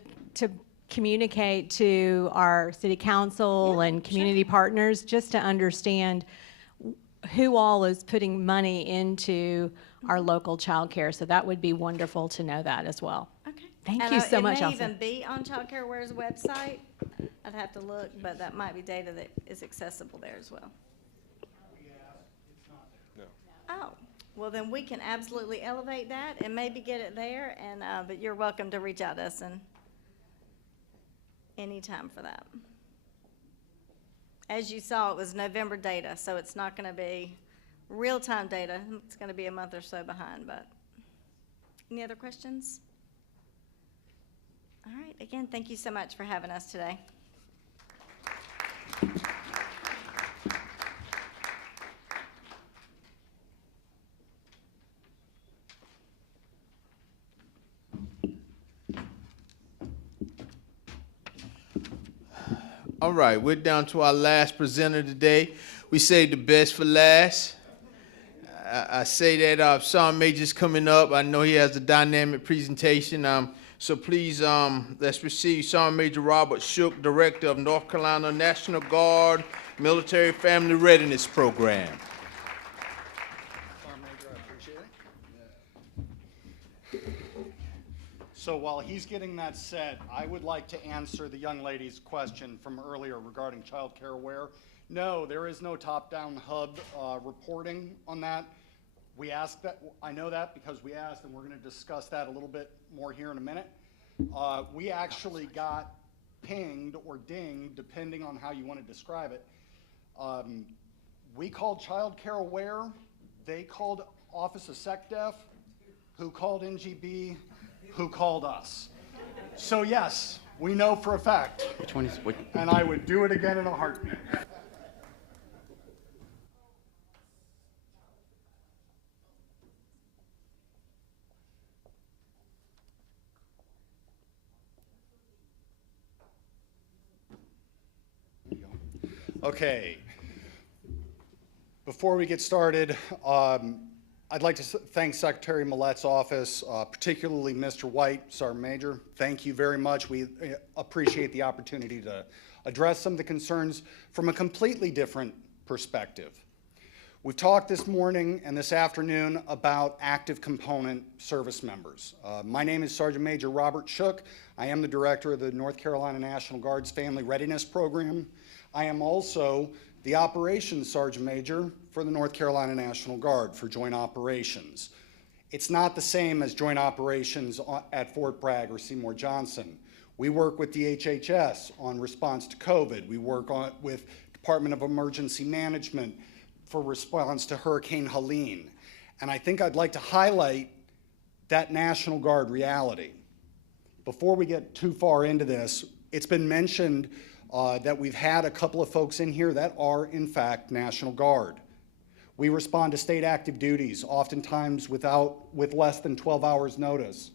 communicate to our city council and community partners, just to understand who all is putting money into our local child care. So that would be wonderful to know that as well. Okay. Thank you so much, It may Alison. even be on Childcare Aware's website. I'd have to look, but that might be data that is accessible there as well. Oh. Well, then we can absolutely elevate that and maybe get it there, and but you're welcome to reach out to us anytime for that. As you saw, it was November data, so it's not going to be real-time data. It's going to be a month or so behind, but any other questions? All right, again, thank you so much for having us today. All right, we're down to our last presenter today. We saved the best for last. I say that Sergeant Major's coming up. I know he has a dynamic presentation. So please, let's receive Sergeant Major Robert Shook, Director of North Carolina National Guard Military Family Readiness Program. Sergeant Major, I appreciate it. So while he's getting that set, I would like to answer the young lady's question from earlier regarding Childcare Aware. No, there is no top-down hub reporting on that. We asked that, I know that because we asked, and we're going to discuss that a little bit more here in a minute. We actually got pinged or dinged, depending on how you want to describe it. We called Childcare Aware. They called Office of SecDef, who called NGB, who called us. So yes, we know for a fact. Which one is which? And I would do it again in a heartbeat. Okay. Before we get started, I'd like to thank Secretary Mallette's office, particularly Mr. White, Sergeant Major. Thank you very much. We appreciate the opportunity to address some of the concerns from a completely different perspective. We've talked this morning and this afternoon about active component service members. My name is Sergeant Major Robert Shook. I am the director of the North Carolina National Guard's Family Readiness Program. I am also the Operations Sergeant Major for the North Carolina National Guard for Joint Operations. It's not the same as Joint Operations at Fort Bragg or Seymour Johnson. We work with DHHS on response to COVID. We work with Department of Emergency Management for response to Hurricane Helene. And I think I'd like to highlight that National Guard reality. Before we get too far into this, it's been mentioned that we've had a couple of folks in here that are, in fact, National Guard. We respond to state active duties, oftentimes with less than 12 hours notice,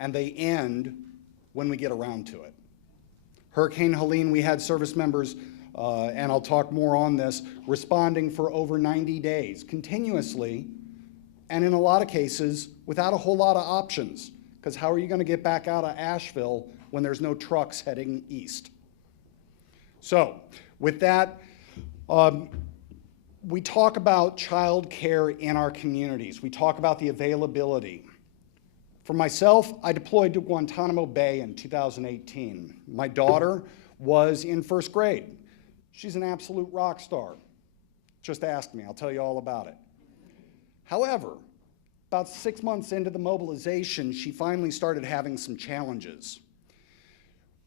and they end when we get around to it. Hurricane Helene, we had service members, and I'll talk more on this, responding for over 90 days, continuously, and in a lot of cases, without a whole lot of options, because how are you going to get back out of Asheville when there's no trucks heading east? So, with that, we talk about child care in our communities. We talk about the availability. For myself, I deployed to Guantanamo Bay in 2018. My daughter was in first grade. She's an absolute rock star. Just ask me, I'll tell you all about it. However, about 6 months into the mobilization, she finally started having some challenges.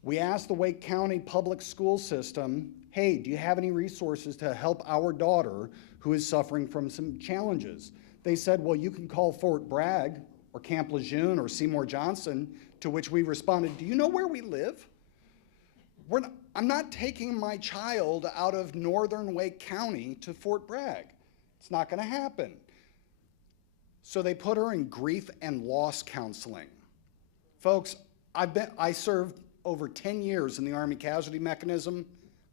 We asked the Wake County Public School System, hey, do you have any resources to help our daughter who is suffering from some challenges? They said, well, you can call Fort Bragg or Camp Lejeune or Seymour Johnson, to which we responded, do you know where we live? I'm not taking my child out of northern Wake County to Fort Bragg. It's not going to happen. So they put her in grief and loss counseling. Folks, I served over 10 years in the Army Casualty Mechanism.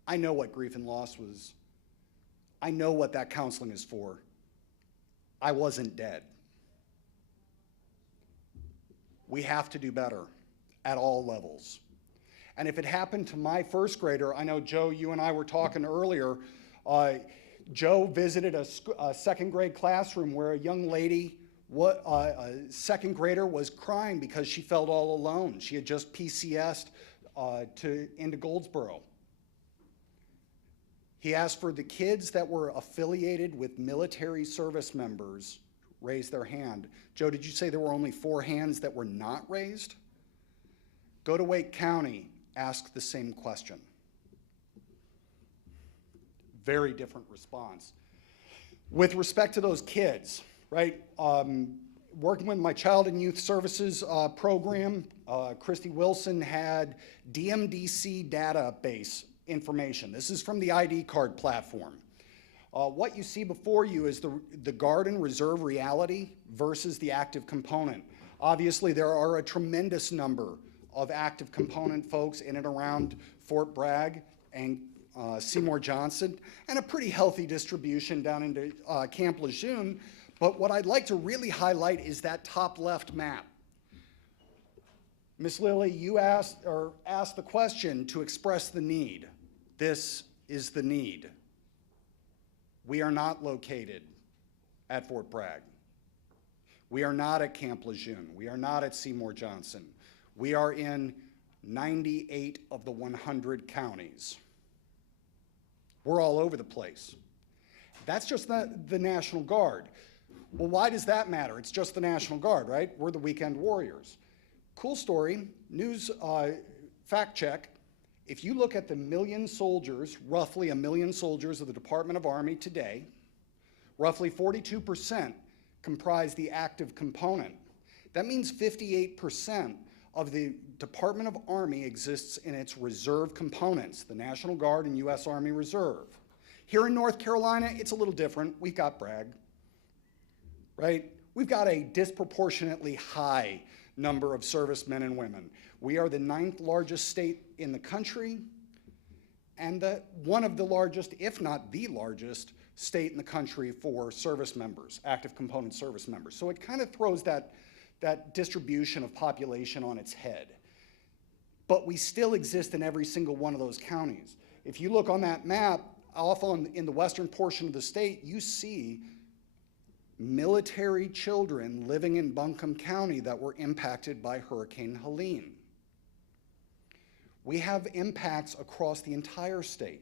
I know what grief and loss was. I know what that counseling is for. I wasn't dead. We have to do better at all levels. And if it happened to my first grader, I know, Joe, you and I were talking earlier, Joe visited a second grade classroom where a young lady, a second grader, was crying because she felt all alone. She had just PCS'd into Goldsboro. He asked for the kids that were affiliated with military service members raise their hand. Joe, did you say there were only 4 hands that were not raised? Go to Wake County, ask the same question. Very different response. With respect to those kids, right? Working with my Child and Youth Services program, Christy Wilson had DMDC database information. This is from the ID card platform. What you see before you is the Guard and Reserve reality versus the active component. Obviously, there are a tremendous number of active component folks in and around Fort Bragg and Seymour Johnson, and a pretty healthy distribution down into Camp Lejeune. But what I'd like to really highlight is that top left map. Ms. Lilly, you asked the question to express the need. This is the need. We are not located at Fort Bragg. We are not at Camp Lejeune. We are not at Seymour Johnson. We are in 98 of the 100 counties. We're all over the place. That's just the National Guard. Well, why does that matter? It's just the National Guard, right? We're the weekend warriors. Cool story, news fact check. If you look at the million soldiers, roughly 1 million soldiers of the Department of Army today, roughly 42% comprise the active component. That means 58% of the Department of Army exists in its reserve components, the National Guard and U.S. Army Reserve. Here in North Carolina, it's a little different. We've got Bragg, right? We've got a disproportionately high number of servicemen and women. We are the 9th largest state in the country, and one of the largest, if not the largest, state in the country for service members, active component service members. So it kind of throws that distribution of population on its head. But we still exist in every single one of those counties. If you look on that map, off in the western portion of the state, you see military children living in Buncombe County that were impacted by Hurricane Helene. We have impacts across the entire state.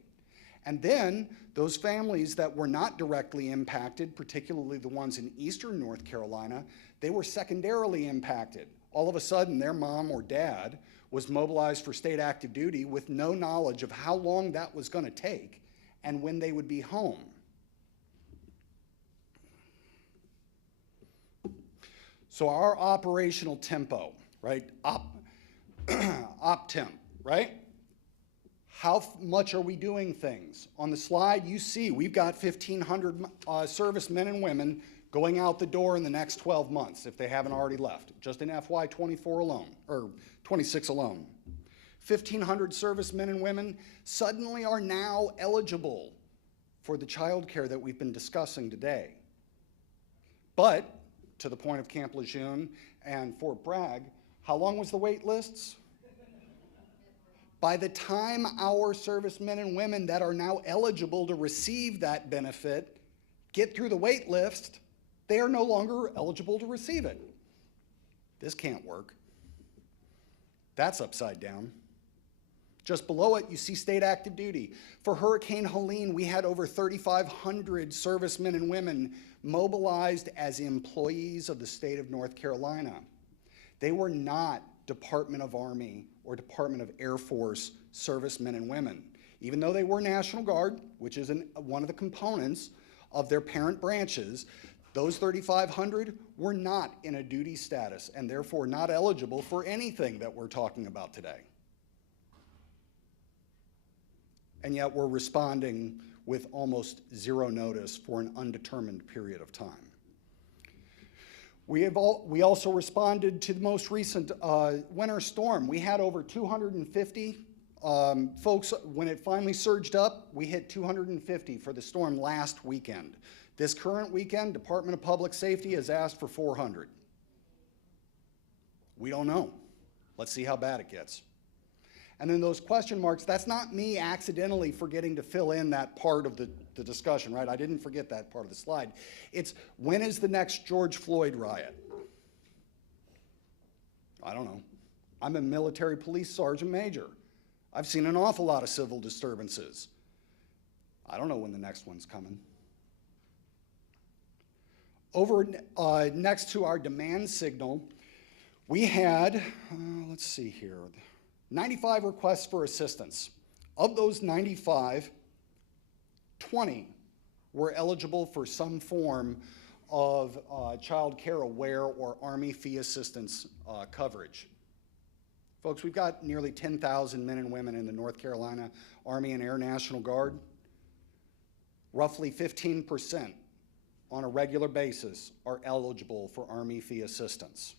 And then those families that were not directly impacted, particularly the ones in eastern North Carolina, they were secondarily impacted. All of a sudden, their mom or dad was mobilized for state active duty with no knowledge of how long that was going to take and when they would be home. So our operational tempo, right? Op-temp, right? How much are we doing things? On the slide, you see we've got 1,500 servicemen and women going out the door in the next 12 months if they haven't already left, just in FY24 alone, or 26 alone. 1,500 servicemen and women suddenly are now eligible for the child care that we've been discussing today. But, to the point of Camp Lejeune and Fort Bragg, how long was the wait lists? By the time our servicemen and women that are now eligible to receive that benefit get through the wait list, they are no longer eligible to receive it. This can't work. That's upside down. Just below it, you see state active duty. For Hurricane Helene, we had over 3,500 servicemen and women mobilized as employees of the state of North Carolina. They were not Department of Army or Department of Air Force servicemen and women. Even though they were National Guard, which is one of the components of their parent branches, those 3,500 were not in a duty status and therefore not eligible for anything that we're talking about today. And yet we're responding with almost zero notice for an undetermined period of time. We also responded to the most recent winter storm. We had over 250 folks. When it finally surged up, we hit 250 for the storm last weekend. This current weekend, Department of Public Safety has asked for 400. We don't know. Let's see how bad it gets. And then those question marks, that's not me accidentally forgetting to fill in that part of the discussion, right? I didn't forget that part of the slide. It's, when is the next George Floyd riot? I don't know. I'm a military police sergeant major. I've seen an awful lot of civil disturbances. I don't know when the next one's coming. Over next to our demand signal, we had, let's see here, 95 requests for assistance. Of those 95, 20 were eligible for some form of child care aware or Army fee assistance coverage. Folks, we've got nearly 10,000 men and women in the North Carolina Army and Air National Guard. Roughly 15% on a regular basis are eligible for Army fee assistance.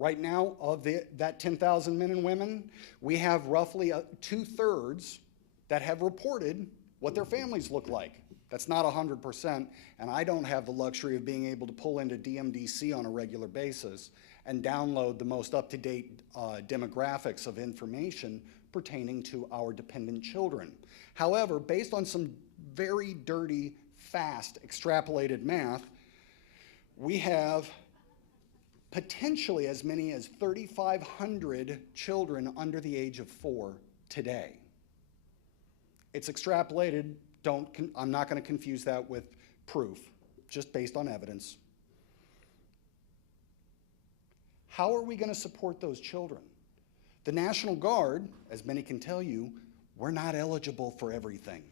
Right now, of that 10,000 men and women, we have roughly 2/3 that have reported what their families look like. That's not 100%, and I don't have the luxury of being able to pull into DMDC on a regular basis and download the most up-to-date demographics of information pertaining to our dependent children. However, based on some very dirty, fast, extrapolated math, we have potentially as many as 3,500 children under the age of 4 today. It's extrapolated. I'm not going to confuse that with proof, just based on evidence. How are we going to support those children? The National Guard, as many can tell you, we're not eligible for everything.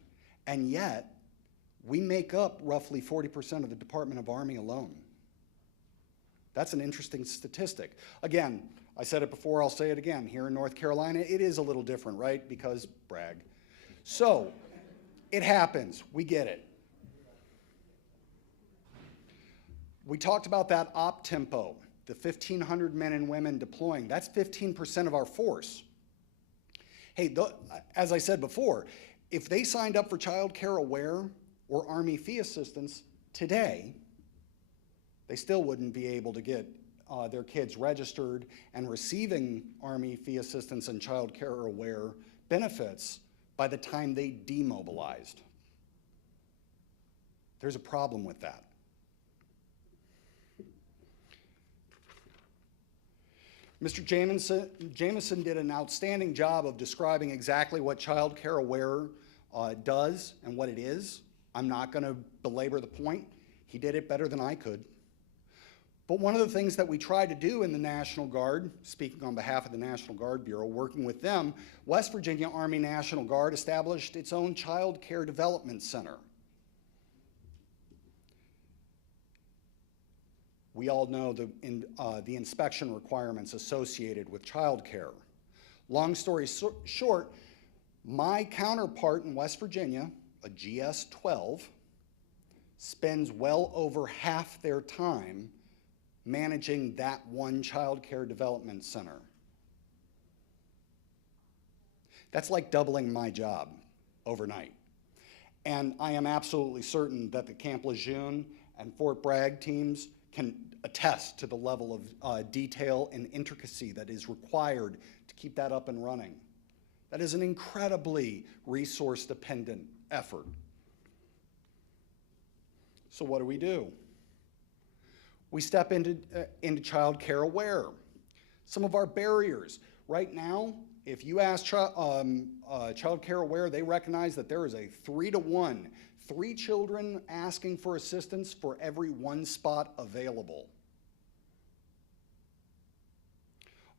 And yet, We make up roughly 40% of the Department of Army alone. That's an interesting statistic. Again, I said it before, I'll say it again. Here in North Carolina, it is a little different, right? Because Bragg. So, it happens. We get it. We talked about that op tempo, the 1,500 men and women deploying. That's 15% of our force. Hey, as I said before, if they signed up for Child Care Aware or Army Fee Assistance today, they still wouldn't be able to get their kids registered and receiving Army Fee Assistance and Child Care Aware benefits by the time they demobilized. There's a problem with that. Mr. Jameson did an outstanding job of describing exactly what Child Care Aware does and what it is. I'm not going to belabor the point. He did it better than I could. But one of the things that we tried to do in the National Guard, speaking on behalf of the National Guard Bureau, working with them, West Virginia Army National Guard established its own Child Care Development Center. We all know the inspection requirements associated with child care. Long story short, my counterpart in West Virginia, a GS-12, spends well over half their time managing that one child care development center. That's like doubling my job overnight. And I am absolutely certain that the Camp Lejeune and Fort Bragg teams can attest to the level of detail and intricacy that is required to keep that up and running. That is an incredibly resource-dependent effort. So what do? We step into Child Care Aware. Some of our barriers. Right now, if you ask Child Care Aware, they recognize that there is a 3-to-1, 3 children asking for assistance for every 1 spot available.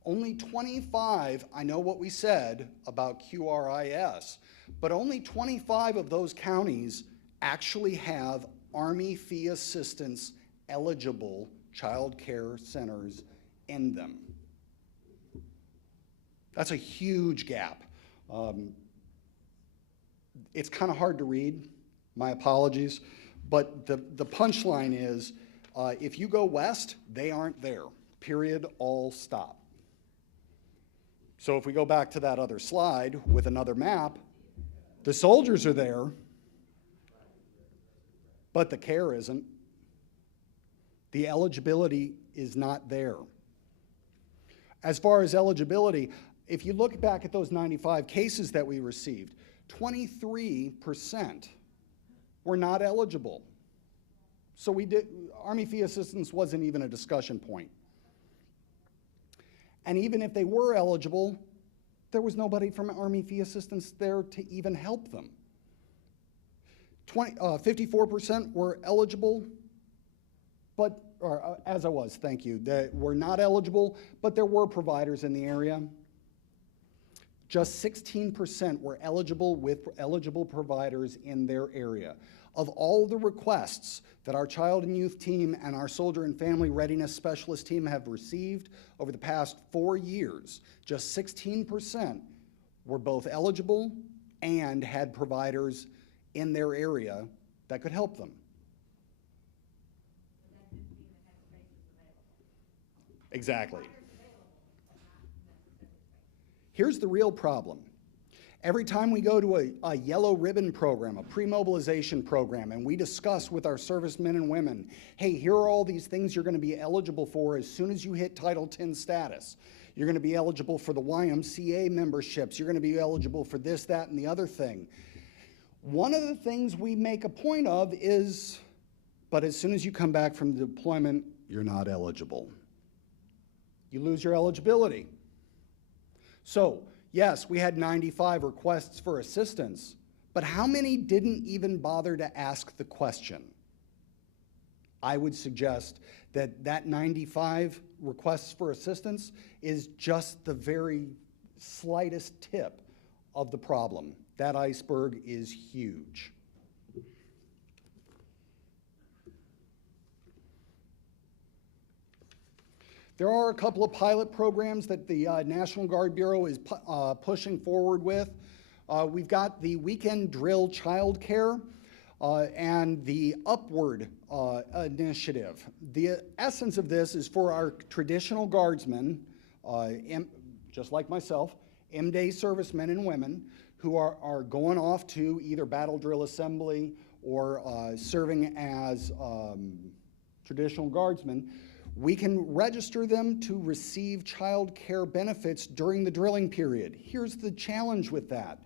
Only 25, I know what we said about QRIS, but only 25 of those counties actually have Army Fee Assistance eligible child care centers in them. That's a huge gap. It's kind of hard to read, my apologies, but the punchline is if you go west, they aren't there, period, all stop. So if we go back to that other slide with another map, the soldiers are there, but the care isn't. The eligibility is not there. As far as eligibility, if you look back at those 95 cases that we received, 23% were not eligible. So Army Fee Assistance wasn't even a discussion point. And even if they were eligible, there was nobody from Army Fee Assistance there to even help them. 54% were eligible, but, thank you, that were not eligible, but there were providers in the area. Just 16% were eligible with eligible providers in their area. Of all the requests that our Child and Youth team and our Soldier and Family Readiness Specialist team have received over the past 4 years, just 16% were both eligible and had providers in their area that could help them. Exactly. Here's the real problem. Every time we go to a yellow ribbon program, a pre-mobilization program, and we discuss with our servicemen and women, hey, here are all these things you're going to be eligible for as soon as you hit Title X status. You're going to be eligible for the YMCA memberships. You're going to be eligible for this, that, and the other thing. One of the things we make a point of is, but as soon as you come back from the deployment, you're not eligible. You lose your eligibility. So, yes, we had 95 requests for assistance, but how many didn't even bother to ask the question? I would suggest that that 95 requests for assistance is just the very slightest tip of the problem. That iceberg is huge. There are a couple of pilot programs that the National Guard Bureau is pushing forward with. We've got the weekend drill childcare and the Upward initiative. The essence of this is for our traditional guardsmen, just like myself, M-Day servicemen and women who are going off to either battle drill assembly or serving as traditional guardsmen. We can register them to receive child care benefits during the drilling period. Here's the challenge with that.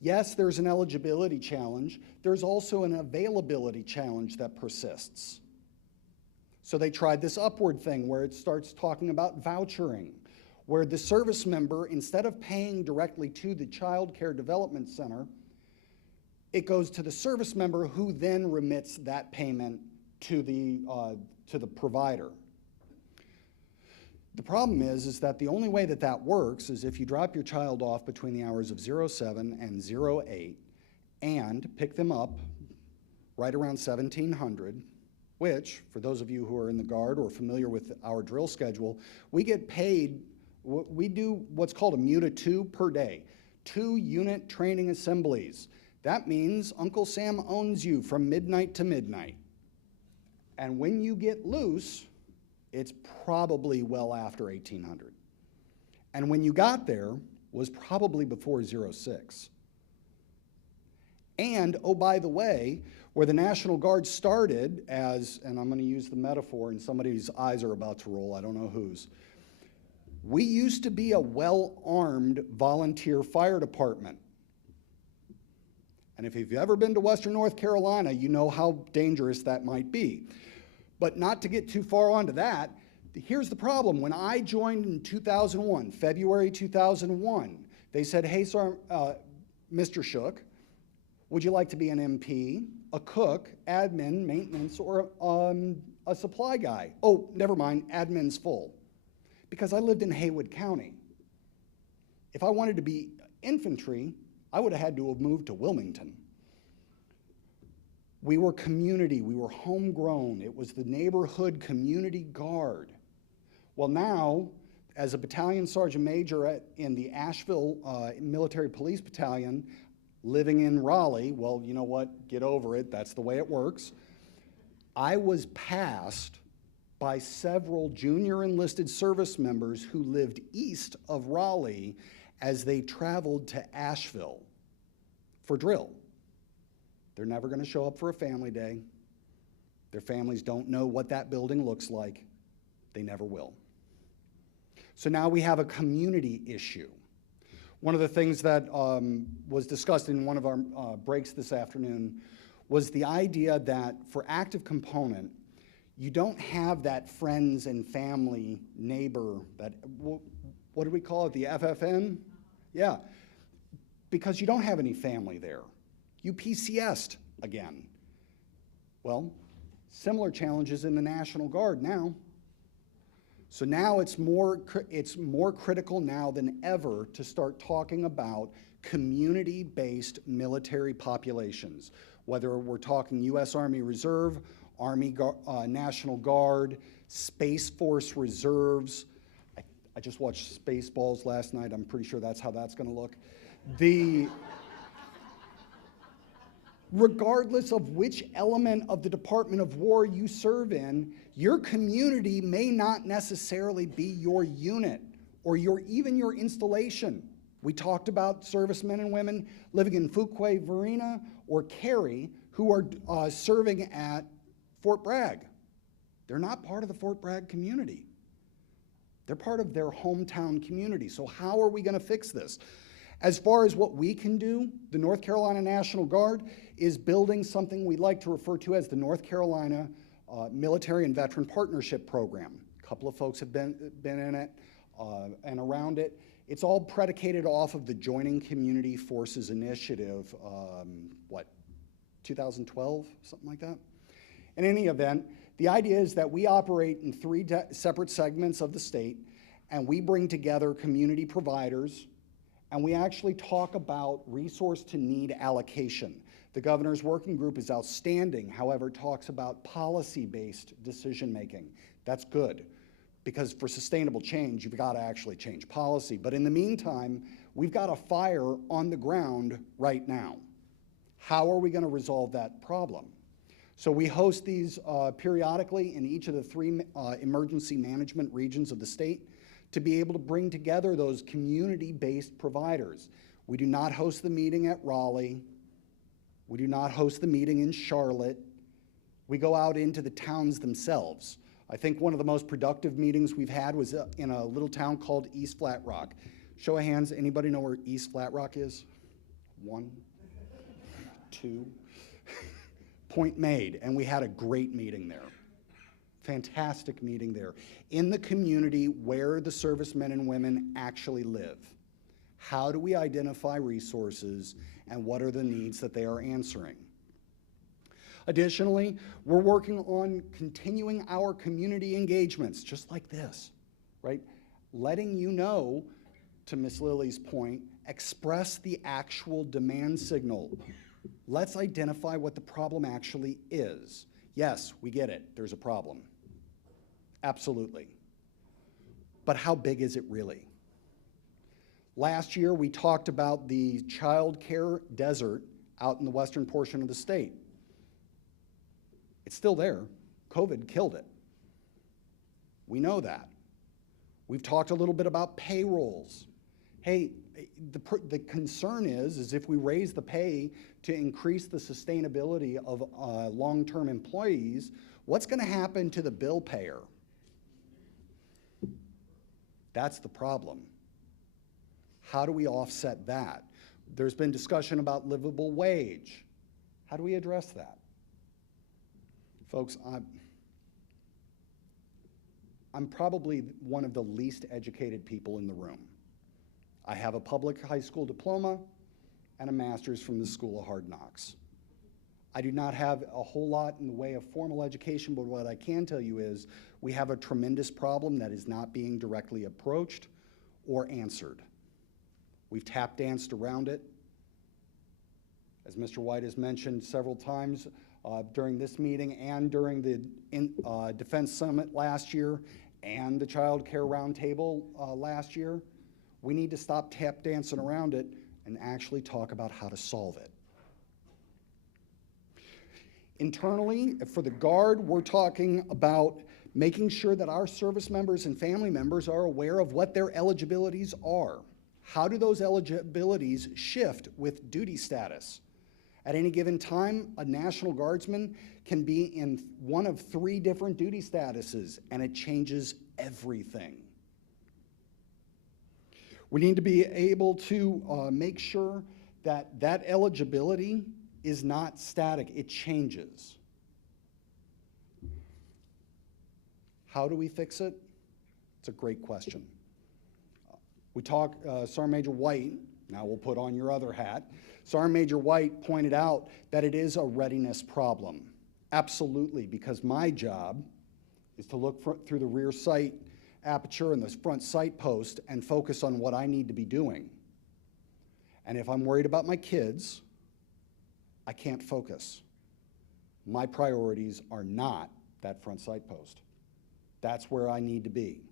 Yes, there's an eligibility challenge. There's also an availability challenge that persists. So they tried this Upward thing where it starts talking about vouchering, where the service member, instead of paying directly to the Child Care Development Center, it goes to the service member who then remits that payment to the provider. The problem is that the only way that that works is if you drop your child off between the hours of 07 and 08 and pick them up right around 1700, which, for those of you who are in the Guard or familiar with our drill schedule, we get paid, we do what's called a MUTA 2 per day, 2 unit training assemblies. That means Uncle Sam owns you from midnight to midnight. And when you get loose, it's probably well after 1800. And when you got there was probably before 06. And, oh, by the way, where the National Guard started as, and I'm going to use the metaphor and somebody's eyes are about to roll, I don't know whose, we used to be a well-armed volunteer fire department. And if you've ever been to Western North Carolina, you know how dangerous that might be. But not to get too far onto that, here's the problem. When I joined in 2001, February 2001, they said, hey, sir, Mr. Shook, would you like to be an MP, a cook, admin, maintenance, or a supply guy? Oh, never mind, admin's full. Because I lived in Haywood County. If I wanted to be infantry, I would have had to have moved to Wilmington. We were community, we were homegrown. It was the neighborhood community guard. Well now, as a battalion sergeant major in the Asheville Military Police Battalion, living in Raleigh, well, you know what, get over it, that's the way it works. I was passed by several junior enlisted service members who lived east of Raleigh as they traveled to Asheville for drill. They're never going to show up for a family day. Their families don't know what that building looks like. They never will. So now we have a community issue. One of the things that was discussed in one of our breaks this afternoon was the idea that for active component, you don't have that friends and family neighbor, that, what do we call it, the FFN? Yeah, because you don't have any family there. You PCS'd again. Well, similar challenges in the National Guard now. So now it's more critical now than ever to start talking about community-based military populations, whether we're talking U.S. Army Reserve, National Guard, Space Force Reserves. I just watched Spaceballs last night. I'm pretty sure that's how that's going to look. Regardless of which element of the Department of War you serve in, your community may not necessarily be your unit or even your installation. We talked about servicemen and women living in Fuquay, Varina, or Cary who are serving at Fort Bragg. They're not part of the Fort Bragg community. They're part of their hometown community. So how are we going to fix this? As far as what we can do, the North Carolina National Guard is building something we like to refer to as the North Carolina Military and Veteran Partnership Program. A couple of folks have been in it and around it. It's all predicated off of the Joining Community Forces Initiative, 2012, something like that? In any event, the idea is that we operate in 3 separate segments of the state, and we bring together community providers, and we actually talk about resource to need allocation. The governor's working group is outstanding, however, talks about policy-based decision-making. That's good, because for sustainable change, you've got to actually change policy. But in the meantime, we've got a fire on the ground right now. How are we going to resolve that problem? So we host these periodically in each of the 3 emergency management regions of the state to be able to bring together those community-based providers. We do not host the meeting at Raleigh. We do not host the meeting in Charlotte. We go out into the towns themselves. I think one of the most productive meetings we've had was in a little town called East Flat Rock. Show of hands, anybody know where East Flat Rock is? 1, 2. Point made, and we had a great meeting there. Fantastic meeting there. In the community where the servicemen and women actually live. How do we identify resources and what are the needs that they are answering? Additionally, we're working on continuing our community engagements, just like this, right? Letting you know, to Ms. Lilly's point, express the actual demand signal. Let's identify what the problem actually is. Yes, we get it, there's a problem. Absolutely. But how big is it really? Last year, we talked about the child care desert out in the western portion of the state. It's still there. COVID killed it. We know that. We've talked a little bit about payrolls. Hey, the concern is if we raise the pay to increase the sustainability of long-term employees, what's going to happen to the bill payer? That's the problem. How do we offset that? There's been discussion about livable wage. How do we address that? Folks, I'm probably one of the least educated people in the room. I have a public high school diploma and a master's from the School of Hard Knocks. I do not have a whole lot in the way of formal education, but what I can tell you is we have a tremendous problem that is not being directly approached or answered. We've tap danced around it. As Mr. White has mentioned several times during this meeting and during the Defense Summit last year and the Childcare Roundtable last year, we need to stop tap dancing around it and actually talk about how to solve it. Internally, for the Guard, we're talking about making sure that our service members and family members are aware of what their eligibilities are. How do those eligibilities shift with duty status? At any given time, a National Guardsman can be in one of 3 different duty statuses, and it changes everything. We need to be able to make sure that that eligibility is not static, it changes. How do we fix it? It's a great question. We talk, Sergeant Major White, now we'll put on your other hat. Sergeant Major White pointed out that it is a readiness problem. Absolutely, because my job is to look through the rear sight aperture and the front sight post and focus on what I need to be doing. And if I'm worried about my kids, I can't focus. My priorities are not that front sight post. That's where I need to be.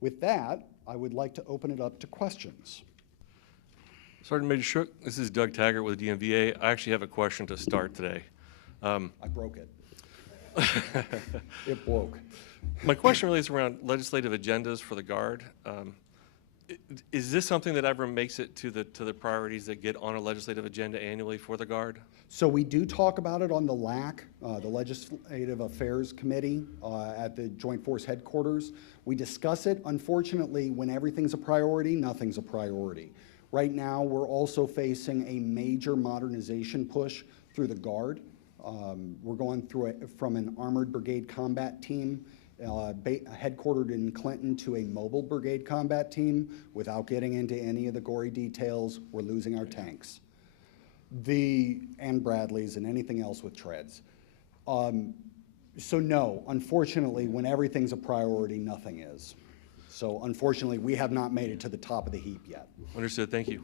With that, I would like to open it up to questions. Sergeant Major Shook, this is Doug Taggart with DMVA. I actually have a question to start today. I broke it. It broke. My question really is around legislative agendas for the Guard. Is this something that ever makes it to the priorities that get on a legislative agenda annually for the Guard? So we do talk about it on the LAC, the Legislative Affairs Committee at the Joint Force Headquarters. We discuss it. Unfortunately, when everything's a priority, nothing's a priority. Right now, we're also facing a major modernization push through the Guard. We're going through it from an armored brigade combat team headquartered in Clinton to a mobile brigade combat team. Without getting into any of the gory details, we're losing our tanks. And Bradleys and anything else with treads. So no, unfortunately, when everything's a priority, nothing is. So unfortunately, we have not made it to the top of the heap yet. Understood, thank you.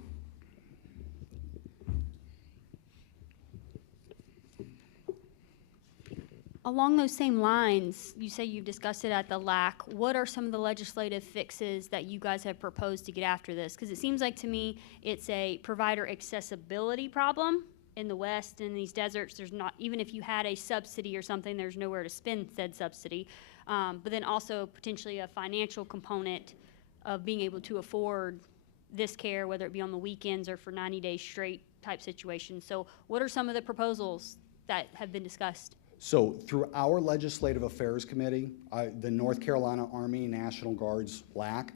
Along those same lines, you say you've discussed it at the LAC. What are some of the legislative fixes that you guys have proposed to get after this? Because it seems like to me it's a provider accessibility problem in the West, in these deserts. There's not, even if you had a subsidy or something, there's nowhere to spend said subsidy. But then also potentially a financial component of being able to afford this care, whether it be on the weekends or for 90 days straight type situations. So what are some of the proposals that have been discussed? So through our Legislative Affairs Committee, the North Carolina Army National Guard's LAC,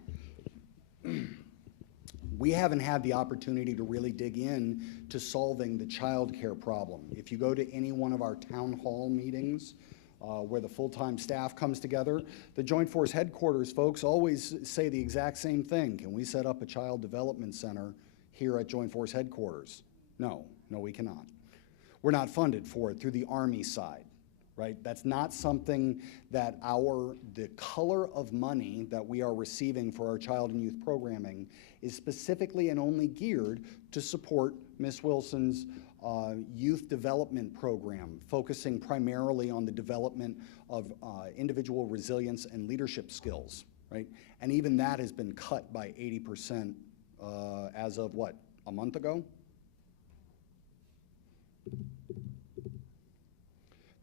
we haven't had the opportunity to really dig in to solving the child care problem. If you go to any one of our town hall meetings where the full-time staff comes together, the Joint Force Headquarters folks always say the exact same thing. Can we set up a child development center here at Joint Force Headquarters? No, we cannot. We're not funded for it through the Army side, right? That's not something that the color of money that we are receiving for our child and youth programming is specifically and only geared to support Ms. Wilson's youth development program, focusing primarily on the development of individual resilience and leadership skills, right? And even that has been cut by 80% as of what, a month ago?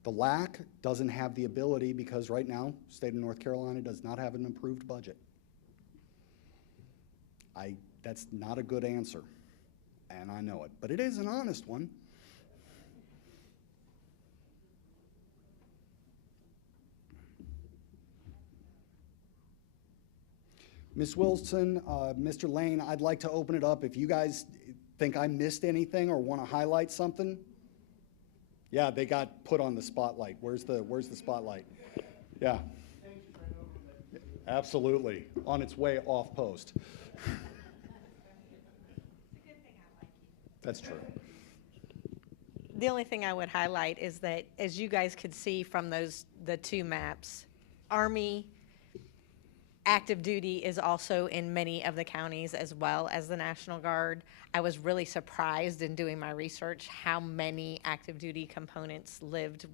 The LAC doesn't have the ability because right now, the state of North Carolina does not have an approved budget. That's not a good answer, and I know it, but it is an honest one. Ms. Wilson, Mr. Lane, I'd like to open it up. If you guys think I missed anything or want to highlight something. Yeah, they got put on the spotlight. Where's the spotlight? Yeah. Absolutely. On its way off post. That's true. The only thing I would highlight is that, as you guys could see from the two maps, Army active duty is also in many of the counties as well as the National Guard. I was really surprised in doing my research how many active duty components lived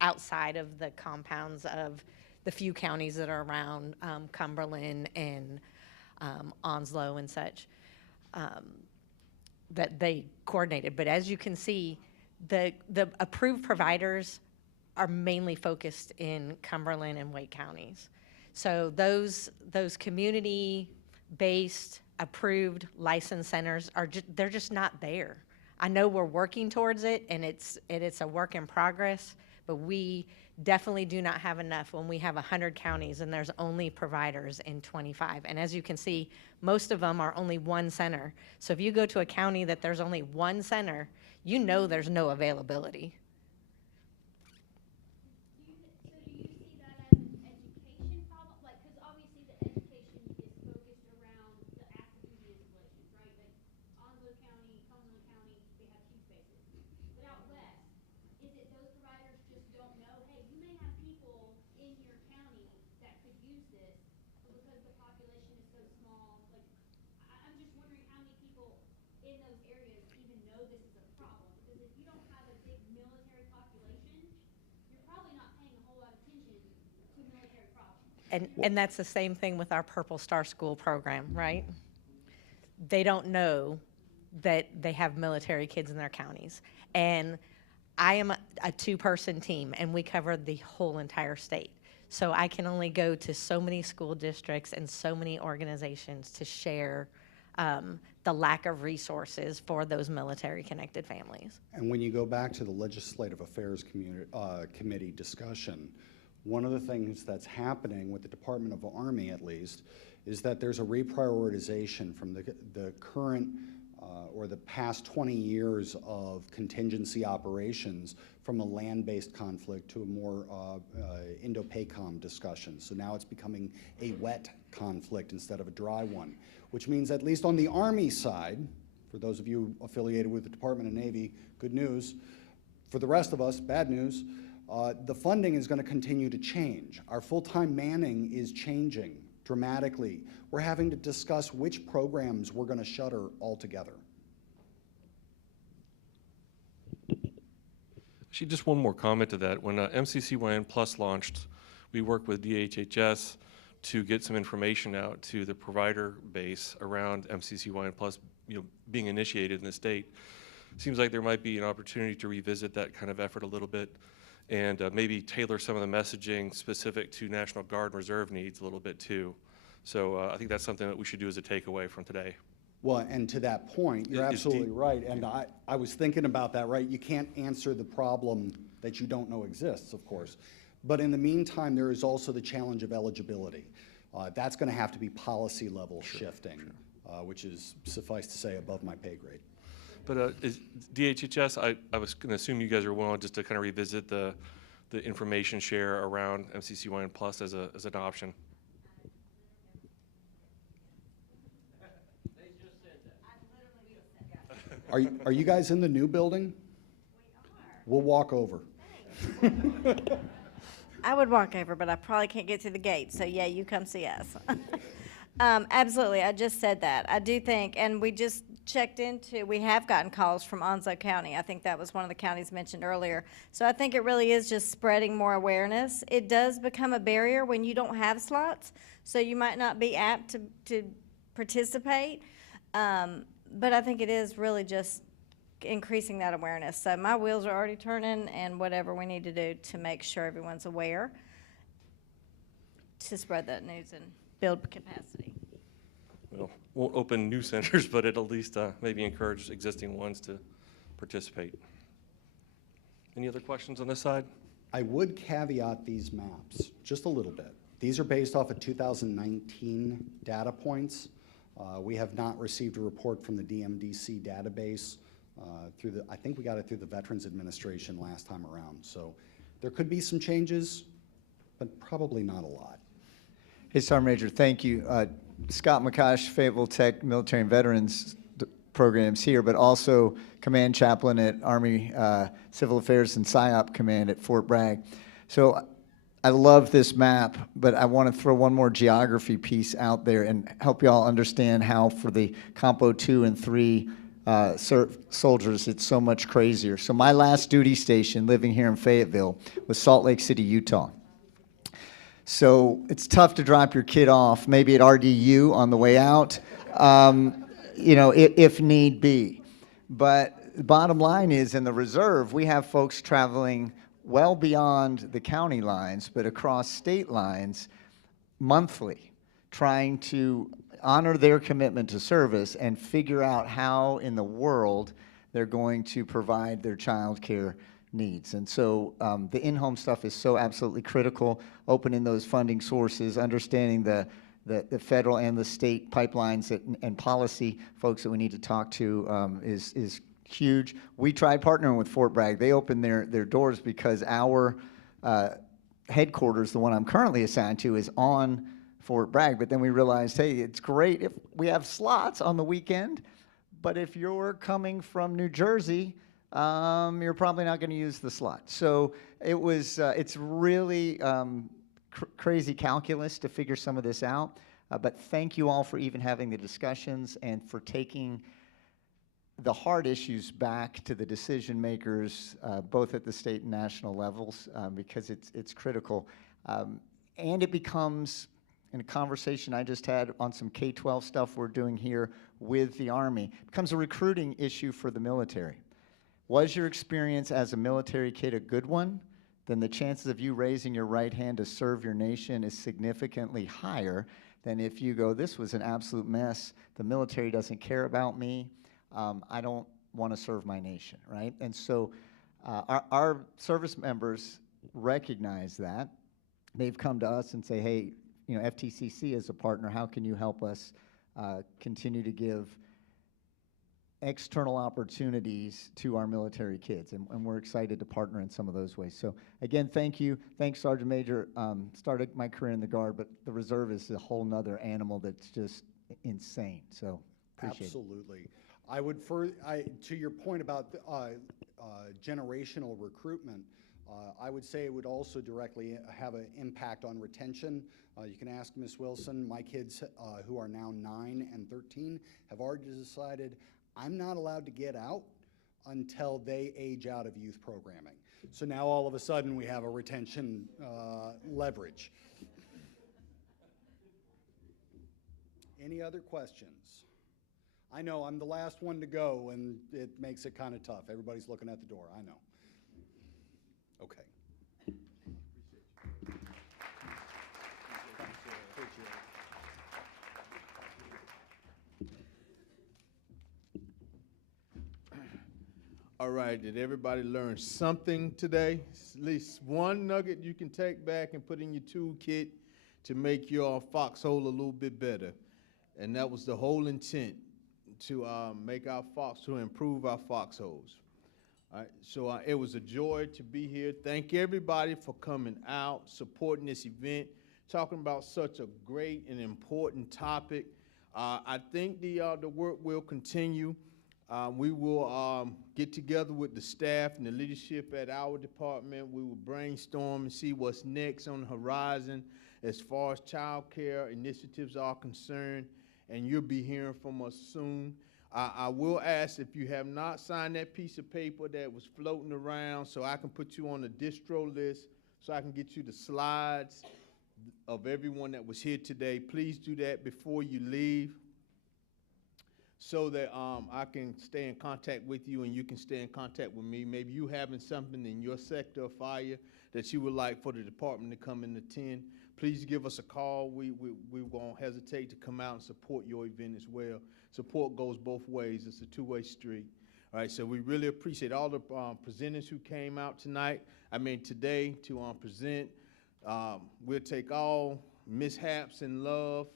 outside of the compounds of the few counties that are around Cumberland and Onslow and such. That they coordinated. But as you can see, the approved providers are mainly focused in Cumberland and Wake counties. So those community-based approved license centers they're just not there. I know we're working towards it, and it's a work in progress, but we definitely do not have enough when we have 100 counties and there's only providers in 25. And as you can see, most of them are only one center. So if you go to a county that there's only one center, you know there's no availability. And that's the same thing with our Purple Star School program, right? They don't know that they have military kids in their counties. And I am a two-person team, and we cover the whole entire state. So I can only go to so many school districts and so many organizations to share the lack of resources for those military-connected families. And when you go back to the Legislative Affairs Committee discussion, one of the things that's happening with the Department of Army, at least, is that there's a reprioritization from the current or the past 20 years of contingency operations from a land-based conflict to a more Indo-PACOM discussion. So now it's becoming a wet conflict instead of a dry one, which means at least on the Army side, for those of you affiliated with the Department of Navy, good news. For the rest of us, bad news. The funding is going to continue to change. Our full-time manning is changing dramatically. We're having to discuss which programs we're going to shutter altogether. Actually, just one more comment to that. When MCCYN Plus launched, we worked with DHHS to get some information out to the provider base around MCCYN Plus, being initiated in the state. Seems like there might be an opportunity to revisit that kind of effort a little bit and maybe tailor some of the messaging specific to National Guard and Reserve needs a little bit too. So I think that's something that we should do as a takeaway from today. Well, and to that point, you're absolutely right. And I was thinking about that, right? You can't answer the problem that you don't know exists, of course. But in the meantime, there is also the challenge of eligibility. That's going to have to be policy level shifting, which is, suffice to say, above my pay grade. But is DHHS, I was going to assume you guys are willing just to kind of revisit the information share around MCCYN Plus as an option. Are you guys in the new building? We'll walk over. I would walk over, but I probably can't get through the gate, so yeah, you come see us. Absolutely, I just said that. I do think, and we just checked into, we have gotten calls from Onslow County. I think that was one of the counties mentioned earlier. So I think it really is just spreading more awareness. It does become a barrier when you don't have slots, so you might not be apt to participate. But I think it is really just increasing that awareness. So my wheels are already turning, and whatever we need to do to make sure everyone's aware to spread that news and build capacity. Well, won't open new centers, but at least maybe encourage existing ones to participate. Any other questions on this side? I would caveat these maps just a little bit. These are based off of 2019 data points. We have not received a report from the DMDC database I think we got it through the Veterans Administration last time around. So there could be some changes, but probably not a lot. Hey, Sergeant Major, thank you. Scott McCosh, Fayetteville Tech Military and Veterans programs here, but also Command Chaplain at Army Civil Affairs and PSYOP Command at Fort Bragg. So I love this map, but I want to throw one more geography piece out there and help you all understand how for the Compo 2 and 3 soldiers, it's so much crazier. So my last duty station living here in Fayetteville was Salt Lake City, Utah. So it's tough to drop your kid off, maybe at RDU on the way out, if need be. But the bottom line is, in the reserve, we have folks traveling well beyond the county lines, but across state lines monthly, trying to honor their commitment to service and figure out how in the world they're going to provide their child care needs. And so the in-home stuff is so absolutely critical, opening those funding sources, understanding the federal and the state pipelines and policy folks that we need to talk to is huge. We tried partnering with Fort Bragg. They opened their doors because our headquarters, the one I'm currently assigned to, is on Fort Bragg. But then we realized, hey, it's great if we have slots on the weekend, but if you're coming from New Jersey, you're probably not going to use the slot. So it was, it's really crazy calculus to figure some of this out. But thank you all for even having the discussions and for taking the hard issues back to the decision makers, both at the state and national levels, because it's critical. And it becomes, in a conversation I just had on some K-12 stuff we're doing here with the Army, it becomes a recruiting issue for the military. Was your experience as a military kid a good one? Then the chances of you raising your right hand to serve your nation is significantly higher than if you go, this was an absolute mess, the military doesn't care about me, I don't want to serve my nation, right? And so our service members recognize that. They've come to us and say, hey, FTCC is a partner, how can you help us continue to give external opportunities to our military kids, and we're excited to partner in some of those ways. So again, thank you. Thanks, Sergeant Major. Started my career in the Guard, but the Reserve is a whole nother animal that's just insane. So appreciate Absolutely. It. I would, to your point about generational recruitment, I would say it would also directly have an impact on retention. You can ask Ms. Wilson. My kids, who are now 9 and 13, have already decided I'm not allowed to get out until they age out of youth programming. So now all of a sudden we have a retention leverage. Any other questions? I know I'm the last one to go, and it makes it kind of tough. Everybody's looking at the door, I know. Okay. Appreciate it. All right, did everybody learn something today? At least one nugget you can take back and put in your toolkit to make your foxhole a little bit better. And that was the whole intent, to make our to improve our foxholes. All right, so it was a joy to be here. Thank everybody for coming out, supporting this event, talking about such a great and important topic. I think the work will continue. We will get together with the staff and the leadership at our department. We will brainstorm and see what's next on the horizon as far as child care initiatives are concerned, and you'll be hearing from us soon. I will ask if you have not signed that piece of paper that was floating around, so I can put you on the distro list, so I can get you the slides of everyone that was here today. Please do that before you leave, so that I can stay in contact with you and you can stay in contact with me. Maybe you having something in your sector of fire that you would like for the department to come and attend. Please give us a call. We won't hesitate to come out and support your event as well. Support goes both ways. It's a two-way street. All right, so we really appreciate all the presenters who came out today to present. We'll take all mishaps in love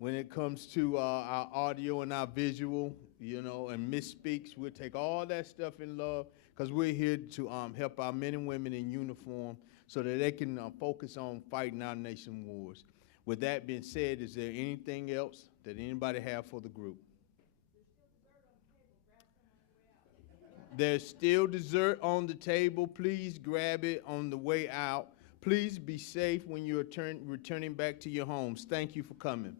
when it comes to our audio and our visual, and misspeaks. We'll take all that stuff in love, because we're here to help our men and women in uniform so that they can focus on fighting our nation wars. With that being said, is there anything else that anybody have for the group? There's still dessert on the table. Please grab it on the way out. Please be safe when you're returning back to your homes. Thank you for coming.